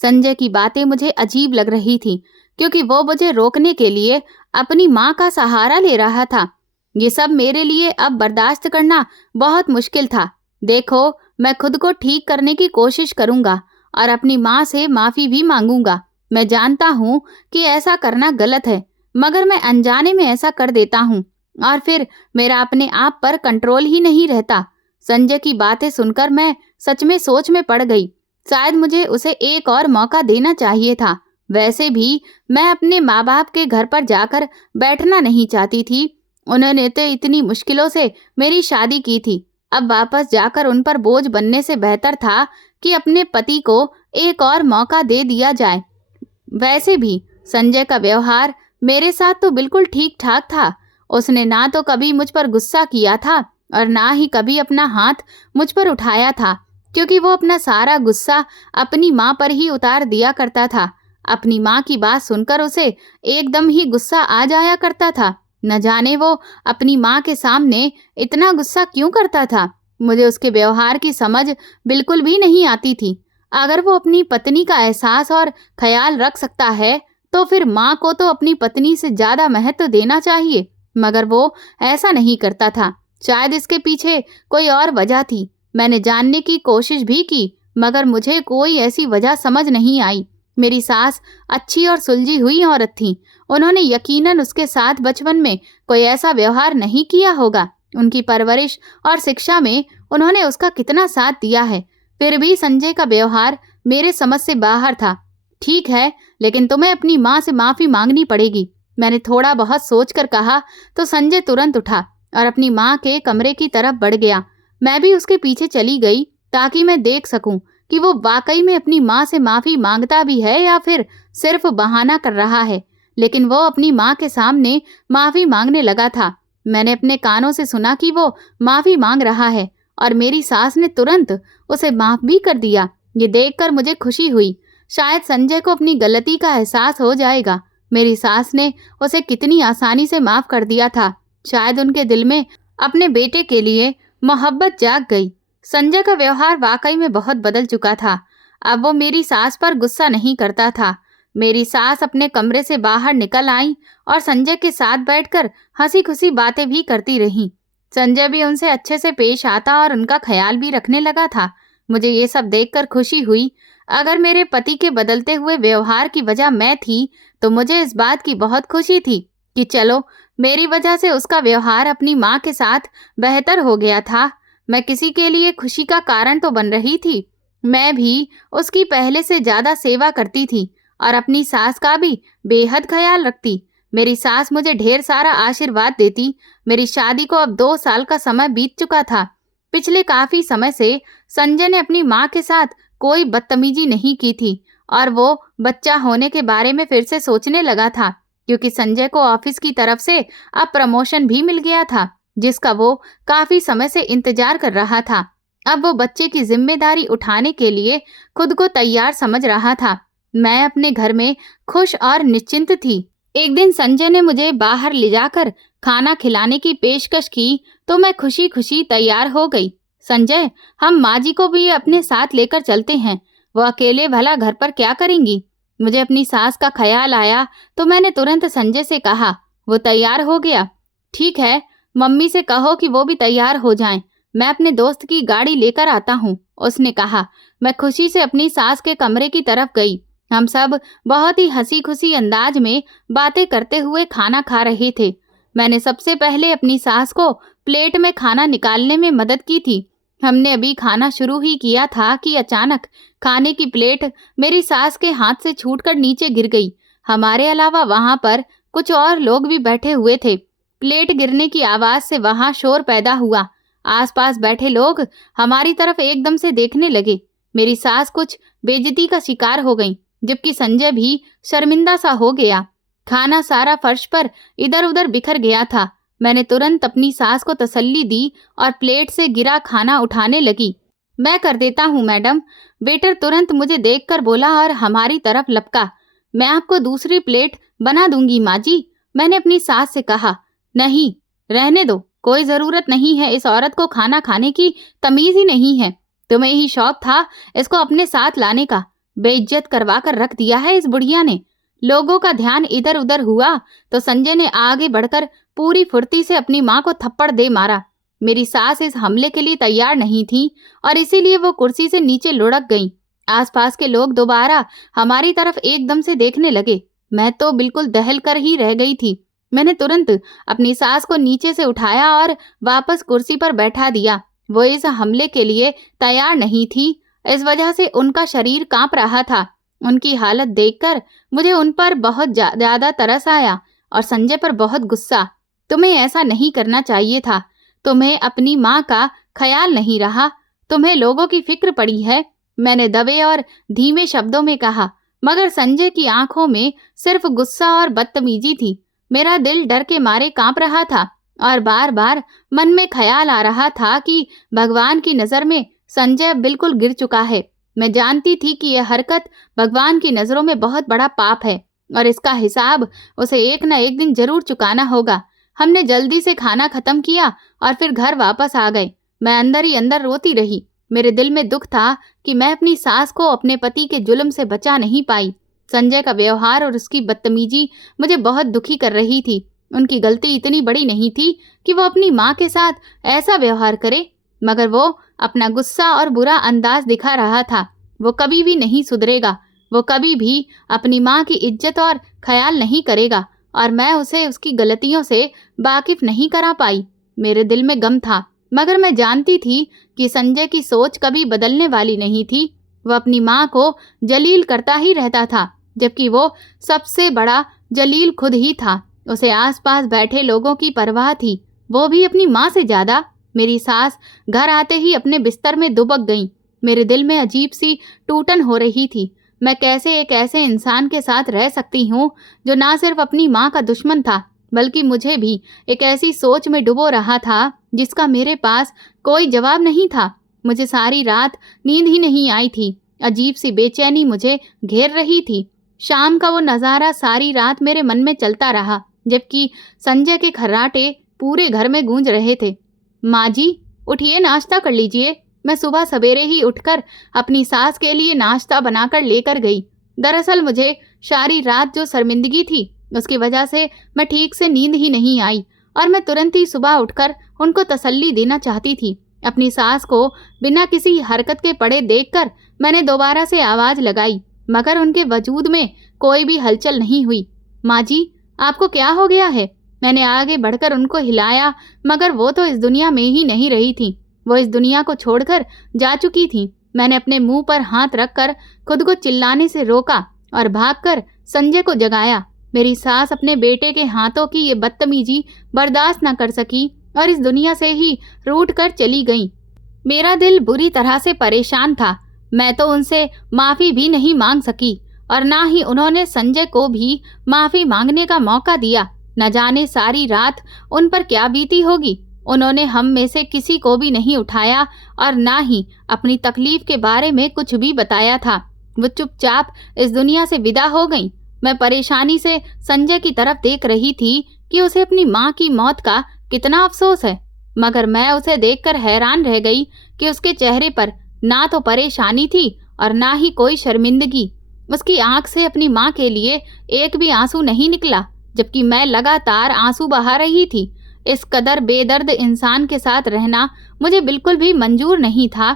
संजय की बातें मुझे अजीब लग रही थी, क्योंकि वो मुझे रोकने के लिए अपनी माँ का सहारा ले रहा था। ये सब मेरे लिए अब बर्दाश्त करना बहुत मुश्किल था। देखो, मैं खुद को ठीक करने की कोशिश करूंगा और अपनी माँ से माफी भी मांगूंगा। मैं जानता हूँ कि ऐसा करना गलत है, मगर मैं अनजाने में ऐसा कर देता हूँ और फिर मेरा अपने आप पर कंट्रोल ही नहीं रहता। संजय की बातें सुनकर मैं सच में सोच में पड़ गई। शायद मुझे उसे एक और मौका देना चाहिए था। वैसे भी मैं अपने माँ बाप के घर पर जाकर बैठना नहीं चाहती थी। उन्होंने तो इतनी मुश्किलों से मेरी शादी की थी। अब वापस जाकर उन पर बोझ बनने से बेहतर था कि अपने पति को एक और मौका दे दिया जाए। वैसे भी संजय का व्यवहार मेरे साथ तो बिल्कुल ठीक ठाक था। उसने ना तो कभी मुझ पर गुस्सा किया था और ना ही कभी अपना हाथ मुझ पर उठाया था, क्योंकि वो अपना सारा गुस्सा अपनी माँ पर ही उतार दिया करता था। अपनी माँ की बात सुनकर उसे एकदम ही गुस्सा आ जाया करता था। न जाने वो अपनी माँ के सामने इतना गुस्सा क्यों करता था। मुझे उसके व्यवहार की समझ बिल्कुल भी नहीं आती थी। अगर वो अपनी पत्नी का एहसास और ख्याल रख सकता है, तो फिर माँ को तो अपनी पत्नी से ज्यादा महत्व देना चाहिए, मगर वो ऐसा नहीं करता था। शायद इसके पीछे कोई और वजह थी। मैंने जानने की कोशिश भी की, मगर मुझे कोई ऐसी वजह समझ नहीं आई। मेरी सास अच्छी और सुलझी हुई औरत थी। उन्होंने यकीनन उसके साथ बचपन में कोई ऐसा व्यवहार नहीं किया होगा। उनकी परवरिश और शिक्षा में उन्होंने उसका कितना साथ दिया है। फिर भी संजय का व्यवहार मेरे समझ से बाहर था। ठीक है, लेकिन तुम्हें अपनी माँ से माफी मांगनी पड़ेगी, मैंने थोड़ा बहुत सोचकर कहा। तो संजय तुरंत उठा और अपनी माँ के कमरे की तरफ बढ़ गया। मैं भी उसके पीछे चली गई ताकि मैं देख सकूं कि वो वाकई में अपनी माँ से माफी मांगता भी है या फिर सिर्फ बहाना कर रहा है। लेकिन वो अपनी माँ के सामने माफी मांगने लगा था। मैंने अपने कानों से सुना कि वो माफी मांग रहा है और मेरी सास ने तुरंत उसे माफ भी कर दिया। ये देखकर मुझे खुशी हुई। शायद संजय को अपनी गलती का एहसास हो जाएगा। मेरी सास ने उसे कितनी आसानी से माफ कर दिया था। शायद उनके दिल में अपने बेटे के लिए मोहब्बत जाग गई। संजय का व्यवहार वाकई में बहुत बदल चुका था। अब वो मेरी सास पर गुस्सा नहीं करता था। मेरी सास अपने कमरे से बाहर निकल आई और संजय के साथ बैठकर हंसी खुशी बातें भी करती रहीं। संजय भी उनसे अच्छे से पेश आता और उनका ख्याल भी रखने लगा था। मुझे ये सब देखकर खुशी हुई। अगर मेरे पति के बदलते हुए व्यवहार की वजह मैं थी, तो मुझे इस बात की बहुत खुशी थी कि चलो, मेरी वजह से उसका व्यवहार अपनी माँ के साथ बेहतर हो गया था। मैं किसी के लिए खुशी का कारण तो बन रही थी। मैं भी उसकी पहले से ज्यादा सेवा करती थी और अपनी सास का भी बेहद ख्याल रखती। मेरी सास मुझे ढेर सारा आशीर्वाद देती। मेरी शादी को अब 2 साल का समय बीत चुका था। पिछले काफी समय से संजय ने अपनी माँ के साथ कोई बदतमीजी नहीं की थी और वो बच्चा होने के बारे में फिर से सोचने लगा था, क्योंकि संजय को ऑफिस की तरफ से अब प्रमोशन भी मिल गया था, जिसका वो काफी समय से इंतजार कर रहा था। अब वो बच्चे की जिम्मेदारी उठाने के लिए खुद को तैयार समझ रहा था। मैं अपने घर में खुश और निश्चिंत थी। एक दिन संजय ने मुझे बाहर ले जाकर खाना खिलाने की पेशकश की, तो मैं खुशी खुशी तैयार हो गई। संजय, हम माँ जी को भी अपने साथ लेकर चलते हैं, वो अकेले भला घर पर क्या करेंगी। मुझे अपनी सास का ख्याल आया तो मैंने तुरंत संजय से कहा। वो तैयार हो गया। ठीक है, मम्मी से कहो कि वो भी तैयार हो जाएं। मैं अपने दोस्त की गाड़ी लेकर आता हूँ, उसने कहा। मैं खुशी से अपनी सास के कमरे की तरफ गई। हम सब बहुत ही हंसी खुशी अंदाज में बातें करते हुए खाना खा रहे थे। मैंने सबसे पहले अपनी सास को प्लेट में खाना निकालने में मदद की थी। हमने अभी खाना शुरू ही किया था कि अचानक खाने की प्लेट मेरी सास के हाथ से छूटकर नीचे गिर गई। हमारे अलावा वहां पर कुछ और लोग भी बैठे हुए थे। प्लेट गिरने की आवाज से वहां शोर पैदा हुआ। आसपास बैठे लोग हमारी तरफ एकदम से देखने लगे। मेरी सास कुछ बेइज्जती का शिकार हो गई, जबकि संजय भी शर्मिंदा सा हो गया। खाना सारा फर्श पर इधर उधर बिखर गया था। मैंने तुरंत अपनी सास को तसल्ली दी और प्लेट से गिरा खाना उठाने लगी। मैं कर देता हूँ मैडम, वेटर तुरंत मुझे देखकर बोला और हमारी तरफ लपका। मैं आपको दूसरी प्लेट बना दूंगी माँ जी, मैंने अपनी सास से कहा। नहीं, रहने दो, कोई जरूरत नहीं है, इस औरत को खाना खाने की तमीज ही नहीं है। तुम्हें ही शौक था इसको अपने साथ लाने का, बेइज्जत करवा कर रख दिया है इस बुढ़िया ने। लोगों का ध्यान इधर उधर हुआ तो संजय ने आगे बढ़कर पूरी फुर्ती से अपनी माँ को थप्पड़ दे मारा। मेरी सास इस हमले के लिए तैयार नहीं थी और इसीलिए वो कुर्सी से नीचे लुढ़क गई। आसपास के लोग दोबारा हमारी तरफ एकदम से देखने लगे। मैं तो बिल्कुल दहल कर ही रह गई थी। मैंने तुरंत अपनी सास को नीचे से उठाया और वापस कुर्सी पर बैठा दिया। वो इस हमले के लिए तैयार नहीं थी, इस वजह से उनका शरीर कांप रहा था। उनकी हालत देखकर मुझे उन पर बहुत ज्यादा तरस आया और संजय पर बहुत गुस्सा। तुम्हें ऐसा नहीं करना चाहिए था। तुम्हें अपनी माँ का ख्याल नहीं रहा, तुम्हें लोगों की फिक्र पड़ी है, मैंने दबे और धीमे शब्दों में कहा। मगर संजय की आंखों में सिर्फ गुस्सा और बदतमीजी थी। मेरा दिल डर के मारे कांप रहा था और बार बार मन में ख्याल आ रहा था कि भगवान की नजर में संजय बिल्कुल गिर चुका है। मैं जानती थी कि यह हरकत भगवान की नजरों में बहुत बड़ा पाप है और इसका हिसाब उसे एक न एक दिन जरूर चुकाना होगा। हमने जल्दी से खाना खत्म किया और फिर घर वापस आ गए। मैं अंदर ही अंदर रोती रही। मेरे दिल में दुख था कि मैं अपनी सास को अपने पति के जुल्म से बचा नहीं पाई। संजय का व्यवहार और उसकी बदतमीजी मुझे बहुत दुखी कर रही थी। उनकी गलती इतनी बड़ी नहीं थी कि वो अपनी माँ के साथ ऐसा व्यवहार करे, मगर वो अपना गुस्सा और बुरा अंदाज दिखा रहा था। वो कभी भी नहीं सुधरेगा, वो कभी भी अपनी माँ की इज्जत और ख्याल नहीं करेगा और मैं उसे उसकी गलतियों से वाकिफ नहीं करा पाई। मेरे दिल में गम था, मगर मैं जानती थी कि संजय की सोच कभी बदलने वाली नहीं थी। वो अपनी माँ को जलील करता ही रहता था, जबकि वो सबसे बड़ा जलील खुद ही था। उसे आसपास बैठे लोगों की परवाह थी, वो भी अपनी माँ से ज्यादा। मेरी सास घर आते ही अपने बिस्तर में दुबक गई। मेरे दिल में अजीब सी टूटन हो रही थी। मैं कैसे एक ऐसे इंसान के साथ रह सकती हूँ जो ना सिर्फ अपनी माँ का दुश्मन था, बल्कि मुझे भी एक ऐसी सोच में डुबो रहा था जिसका मेरे पास कोई जवाब नहीं था। मुझे सारी रात नींद ही नहीं आई थी। अजीब सी बेचैनी मुझे घेर रही थी। शाम का वो नज़ारा सारी रात मेरे मन में चलता रहा, जबकि संजय के खर्राटे पूरे घर में गूंज रहे थे। माँ जी, उठिए, नाश्ता कर लीजिए। मैं सुबह सवेरे ही उठकर अपनी सास के लिए नाश्ता बनाकर लेकर गई। दरअसल मुझे सारी रात जो शर्मिंदगी थी उसकी वजह से मैं ठीक से नींद ही नहीं आई और मैं तुरंत ही सुबह उठकर उनको तसल्ली देना चाहती थी। अपनी सास को बिना किसी हरकत के पड़े देखकर मैंने दोबारा से आवाज लगाई, मगर उनके वजूद में कोई भी हलचल नहीं हुई। माँ जी, आपको क्या हो गया है? मैंने आगे बढ़कर उनको हिलाया, मगर वो तो इस दुनिया में ही नहीं रही थी। वो इस दुनिया को छोड़कर जा चुकी थी। मैंने अपने मुंह पर हाथ रखकर खुद को चिल्लाने से रोका और भागकर संजय को जगाया। मेरी सास अपने बेटे के हाथों की ये बदतमीजी बर्दाश्त न कर सकी और इस दुनिया से ही रूठ कर चली गई। मेरा दिल बुरी तरह से परेशान था। मैं तो उनसे माफ़ी भी नहीं मांग सकी और ना ही उन्होंने संजय को भी माफ़ी मांगने का मौका दिया। न जाने सारी रात उन पर क्या बीती होगी। उन्होंने हम में से किसी को भी नहीं उठाया और ना ही अपनी तकलीफ के बारे में कुछ भी बताया था। वो चुपचाप इस दुनिया से विदा हो गई। मैं परेशानी से संजय की तरफ देख रही थी कि उसे अपनी माँ की मौत का कितना अफसोस है, मगर मैं उसे देखकर हैरान रह गई कि उसके चेहरे पर ना तो परेशानी थी और ना ही कोई शर्मिंदगी। उसकी आंख से अपनी माँ के लिए एक भी आंसू नहीं निकला, जबकि मैं लगातार आंसू बहा रही थी। इस कदर बेदर्द इंसान के साथ रहना मुझे बिल्कुल भी मंजूर नहीं था।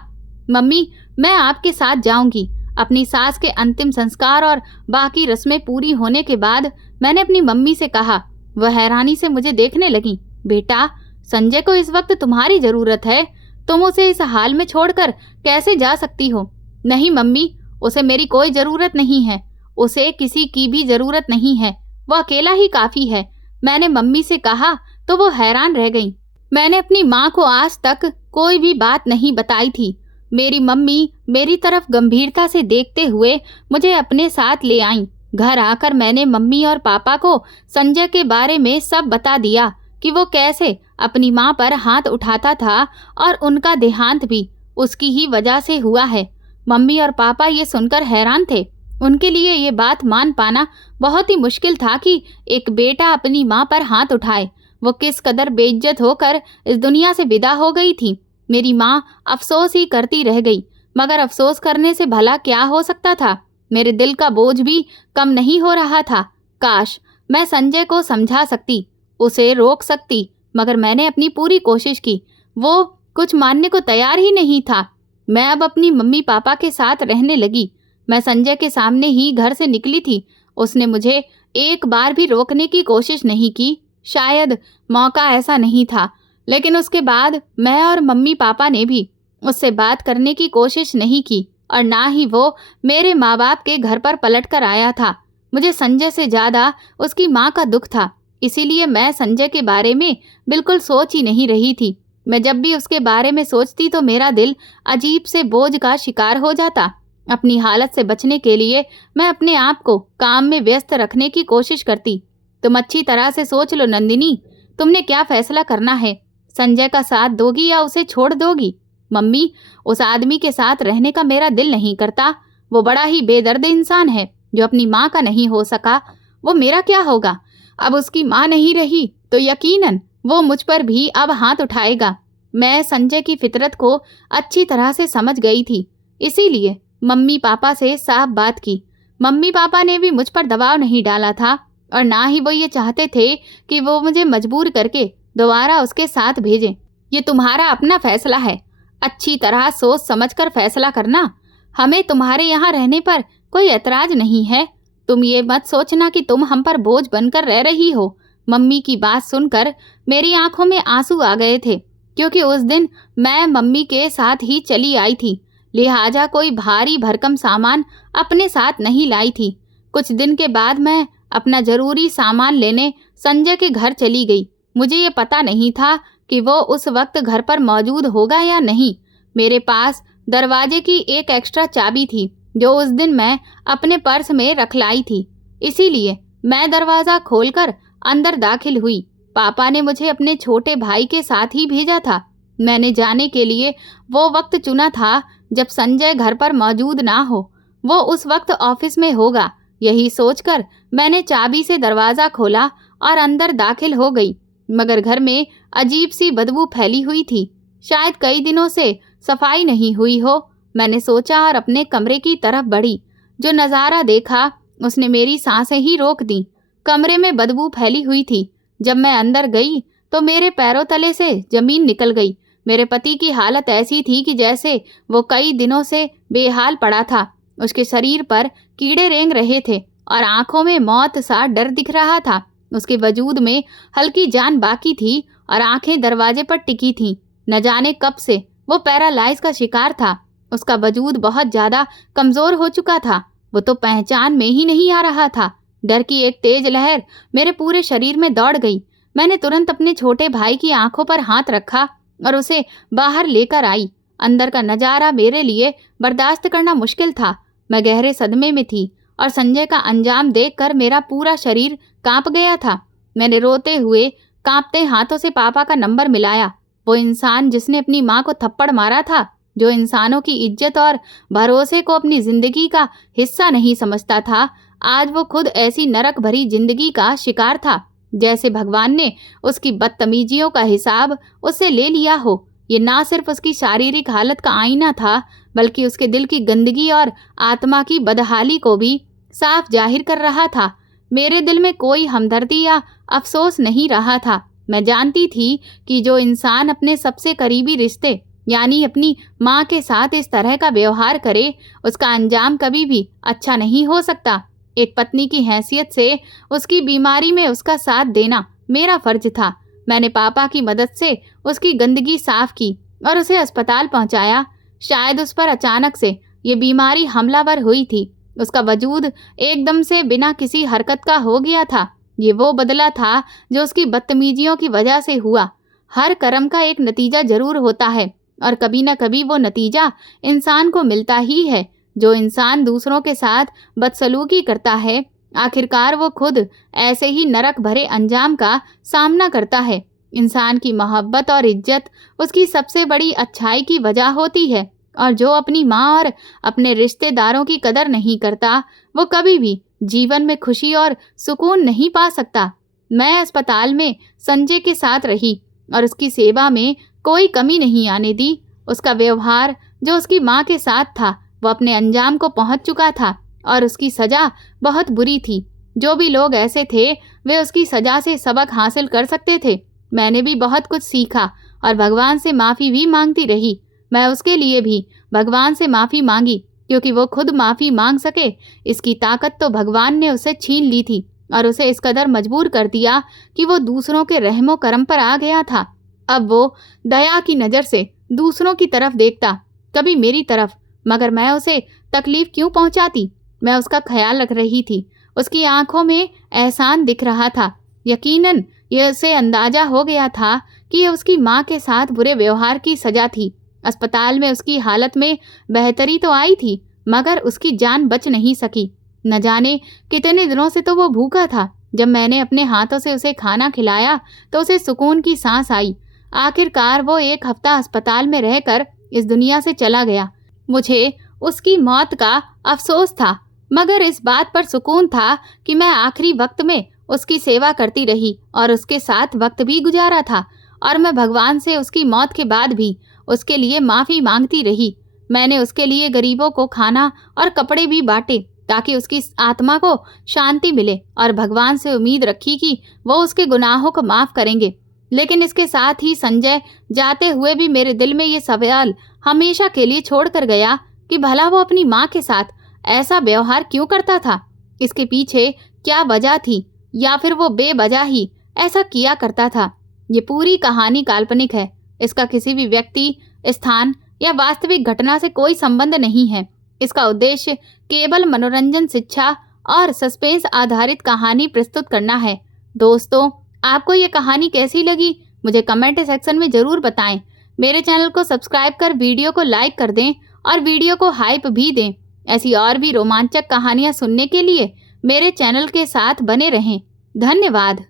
मम्मी, मैं आपके साथ जाऊंगी। अपनी सास के अंतिम संस्कार और बाकी रस्में पूरी होने के बाद मैंने अपनी मम्मी से कहा। वह हैरानी से मुझे देखने लगी। बेटा, संजय को इस वक्त तुम्हारी जरूरत है। तुम उसे इस हाल में छोड़कर कैसे जा सकती हो? नहीं मम्मी, उसे मेरी कोई जरूरत नहीं है। उसे किसी की भी जरूरत नहीं है। वह अकेला ही काफी है। मैंने मम्मी से कहा तो वो हैरान रह गई। मैंने अपनी माँ को आज तक कोई भी बात नहीं बताई थी। मेरी मम्मी मेरी तरफ गंभीरता से देखते हुए मुझे अपने साथ ले आईं। घर आकर मैंने मम्मी और पापा को संजय के बारे में सब बता दिया कि वो कैसे अपनी माँ पर हाथ उठाता था और उनका देहांत भी उसकी ही वजह से हुआ है। मम्मी और पापा ये सुनकर हैरान थे। उनके लिए ये बात मान पाना बहुत ही मुश्किल था कि एक बेटा अपनी माँ पर हाथ उठाए। वो किस कदर बेइज्जत होकर इस दुनिया से विदा हो गई थी। मेरी माँ अफसोस ही करती रह गई, मगर अफसोस करने से भला क्या हो सकता था। मेरे दिल का बोझ भी कम नहीं हो रहा था। काश मैं संजय को समझा सकती, उसे रोक सकती, मगर मैंने अपनी पूरी कोशिश की। वो कुछ मानने को तैयार ही नहीं था। मैं अब अपनी मम्मी पापा के साथ रहने लगी। मैं संजय के सामने ही घर से निकली थी। उसने मुझे एक बार भी रोकने की कोशिश नहीं की। शायद मौका ऐसा नहीं था, लेकिन उसके बाद मैं और मम्मी पापा ने भी उससे बात करने की कोशिश नहीं की, और ना ही वो मेरे माँ बाप के घर पर पलट कर आया था। मुझे संजय से ज़्यादा उसकी माँ का दुख था, इसीलिए मैं संजय के बारे में बिल्कुल सोच ही नहीं रही थी। मैं जब भी उसके बारे में सोचती तो मेरा दिल अजीब से बोझ का शिकार हो जाता। अपनी हालत से बचने के लिए मैं अपने आप को काम में व्यस्त रखने की कोशिश करती। तुम अच्छी तरह से सोच लो नंदिनी, तुमने क्या फैसला करना है? संजय का साथ दोगी या उसे छोड़ दोगी? मम्मी, उस आदमी के साथ रहने का मेरा दिल नहीं करता। वो बड़ा ही बेदर्द इंसान है जो अपनी माँ का नहीं हो सका। वो मेरा क्या होगा? अब उसकी माँ नहीं रही तो यकीनन वो मुझ पर भी अब हाथ उठाएगा। मैं संजय की फितरत को अच्छी तरह से समझ गई थी, इसीलिए मम्मी पापा से साफ बात की। मम्मी पापा ने भी मुझ पर दबाव नहीं डाला था, और ना ही वो ये चाहते थे कि वो मुझे मजबूर करके दोबारा उसके साथ भेजें। ये तुम्हारा अपना फैसला है, अच्छी तरह सोच समझकर फैसला करना। हमें तुम्हारे यहाँ रहने पर कोई ऐतराज नहीं है। तुम ये मत सोचना कि तुम हम पर बोझ बनकर रह रही हो। मम्मी की बात सुनकर मेरी आंखों में आंसू आ गए थे, क्योंकि उस दिन मैं मम्मी के साथ ही चली आई थी, लिहाजा कोई भारी भरकम सामान अपने साथ नहीं लाई थी। कुछ दिन के बाद मैं अपना जरूरी सामान लेने संजय के घर चली गई। मुझे ये पता नहीं था कि वो उस वक्त घर पर मौजूद होगा या नहीं। मेरे पास दरवाजे की एक एक्स्ट्रा चाबी थी जो उस दिन मैं अपने पर्स में रख लाई थी, इसीलिए मैं दरवाज़ा खोलकर अंदर दाखिल हुई। पापा ने मुझे अपने छोटे भाई के साथ ही भेजा था। मैंने जाने के लिए वो वक्त चुना था जब संजय घर पर मौजूद ना हो। वो उस वक्त ऑफिस में होगा, यही सोचकर मैंने चाबी से दरवाज़ा खोला और अंदर दाखिल हो गई। मगर घर में अजीब सी बदबू फैली हुई थी। शायद कई दिनों से सफाई नहीं हुई हो। मैंने सोचा और अपने कमरे की तरफ बढ़ी। जो नज़ारा देखा उसने मेरी सांसें ही रोक दी। कमरे में बदबू फैली हुई थी। जब मैं अंदर गई तो मेरे पैरों तले से जमीन निकल गई। मेरे पति की हालत ऐसी थी कि जैसे वो कई दिनों से बेहाल पड़ा था। उसके शरीर पर कीड़े रेंग रहे थे और आंखों में मौत सा डर दिख रहा था। उसके वजूद में हल्की जान बाकी थी और आंखें दरवाजे पर टिकी थीं। न जाने कब से वो पैरालाइज का शिकार था। उसका वजूद बहुत ज़्यादा कमज़ोर हो चुका था। वो तो पहचान में ही नहीं आ रहा था। डर की एक तेज लहर मेरे पूरे शरीर में दौड़ गई। मैंने तुरंत अपने छोटे भाई की आंखों पर हाथ रखा और उसे बाहर लेकर आई। अंदर का नज़ारा मेरे लिए बर्दाश्त करना मुश्किल था। मैं गहरे सदमे में थी और संजय का अंजाम देखकर मेरा पूरा शरीर कांप गया था। मैंने रोते हुए कांपते हाथों से पापा का नंबर मिलाया। वो इंसान जिसने अपनी माँ को थप्पड़ मारा था, जो इंसानों की इज्जत और भरोसे को अपनी जिंदगी का हिस्सा नहीं समझता था, आज वो खुद ऐसी नरक भरी जिंदगी का शिकार था जैसे भगवान ने उसकी बदतमीजियों का हिसाब उससे ले लिया हो। ये ना सिर्फ उसकी शारीरिक हालत का आईना था, बल्कि उसके दिल की गंदगी और आत्मा की बदहाली को भी साफ जाहिर कर रहा था। मेरे दिल में कोई हमदर्दी या अफसोस नहीं रहा था। मैं जानती थी कि जो इंसान अपने सबसे करीबी रिश्ते यानी अपनी माँ के साथ इस तरह का व्यवहार करे, उसका अंजाम कभी भी अच्छा नहीं हो सकता। एक पत्नी की हैसियत से उसकी बीमारी में उसका साथ देना मेरा फर्ज था। मैंने पापा की मदद से उसकी गंदगी साफ की और उसे अस्पताल पहुंचाया। शायद उस पर अचानक से ये बीमारी हमलावर हुई थी। उसका वजूद एकदम से बिना किसी हरकत का हो गया था। ये वो बदला था जो उसकी बदतमीजियों की वजह से हुआ। हर कर्म का एक नतीजा जरूर होता है और कभी न कभी वो नतीजा इंसान को मिलता ही है। जो इंसान दूसरों के साथ बदसलूकी करता है, आखिरकार वो खुद ऐसे ही नरक भरे अंजाम का सामना करता है। इंसान की मोहब्बत और इज्जत उसकी सबसे बड़ी अच्छाई की वजह होती है। और जो अपनी माँ और अपने रिश्तेदारों की कदर नहीं करता, वो कभी भी जीवन में खुशी और सुकून नहीं पा सकता। मैं अस्पताल में संजय के साथ रही और उसकी सेवा में कोई कमी नहीं आने दी। उसका व्यवहार जो उसकी माँ के साथ था, वो अपने अंजाम को पहुंच चुका था और उसकी सजा बहुत बुरी थी। जो भी लोग ऐसे थे, वे उसकी सजा से सबक हासिल कर सकते थे। मैंने भी बहुत कुछ सीखा और भगवान से माफ़ी भी मांगती रही। मैं उसके लिए भी भगवान से माफ़ी मांगी, क्योंकि वो खुद माफ़ी मांग सके, इसकी ताकत तो भगवान ने उसे छीन ली थी और उसे इस कदर मजबूर कर दिया कि वो दूसरों के रहमो करम पर आ गया था। अब वो दया की नज़र से दूसरों की तरफ देखता, कभी मेरी तरफ, मगर मैं उसे तकलीफ क्यों पहुंचाती? मैं उसका ख्याल रख रही थी। उसकी आंखों में एहसान दिख रहा था। यकीनन ये उसे अंदाजा हो गया था कि ये उसकी माँ के साथ बुरे व्यवहार की सजा थी। अस्पताल में उसकी हालत में बेहतरी तो आई थी, मगर उसकी जान बच नहीं सकी। न जाने कितने दिनों से तो वो भूखा था। जब मैंने अपने हाथों से उसे खाना खिलाया तो उसे सुकून की सांस आई। आखिरकार वो 1 हफ्ता अस्पताल में रहकर इस दुनिया से चला गया। मुझे उसकी मौत का अफसोस था, मगर इस बात पर सुकून था कि मैं आखिरी वक्त में उसकी सेवा करती रही और उसके साथ वक्त भी गुजारा था। और मैं भगवान से उसकी मौत के बाद भी उसके लिए माफ़ी मांगती रही। मैंने उसके लिए गरीबों को खाना और कपड़े भी बांटे ताकि उसकी आत्मा को शांति मिले, और भगवान से उम्मीद रखी कि वो उसके गुनाहों को माफ़ करेंगे। लेकिन इसके साथ ही संजय जाते हुए भी मेरे दिल में ये सवाल हमेशा के लिए छोड़ कर गया कि भला वो अपनी माँ के साथ ऐसा व्यवहार क्यों करता था? इसके पीछे क्या वजह थी, या फिर वो बेवजह ही ऐसा किया करता था? ये पूरी कहानी काल्पनिक है। इसका किसी भी व्यक्ति, स्थान या वास्तविक घटना से कोई संबंध नहीं है। इसका उद्देश्य केवल मनोरंजन, शिक्षा और सस्पेंस आधारित कहानी प्रस्तुत करना है। दोस्तों, आपको ये कहानी कैसी लगी? मुझे कमेंट सेक्शन में ज़रूर बताएं। मेरे चैनल को सब्सक्राइब कर वीडियो को लाइक कर दें और वीडियो को हाइप भी दें। ऐसी और भी रोमांचक कहानियाँ सुनने के लिए मेरे चैनल के साथ बने रहें। धन्यवाद।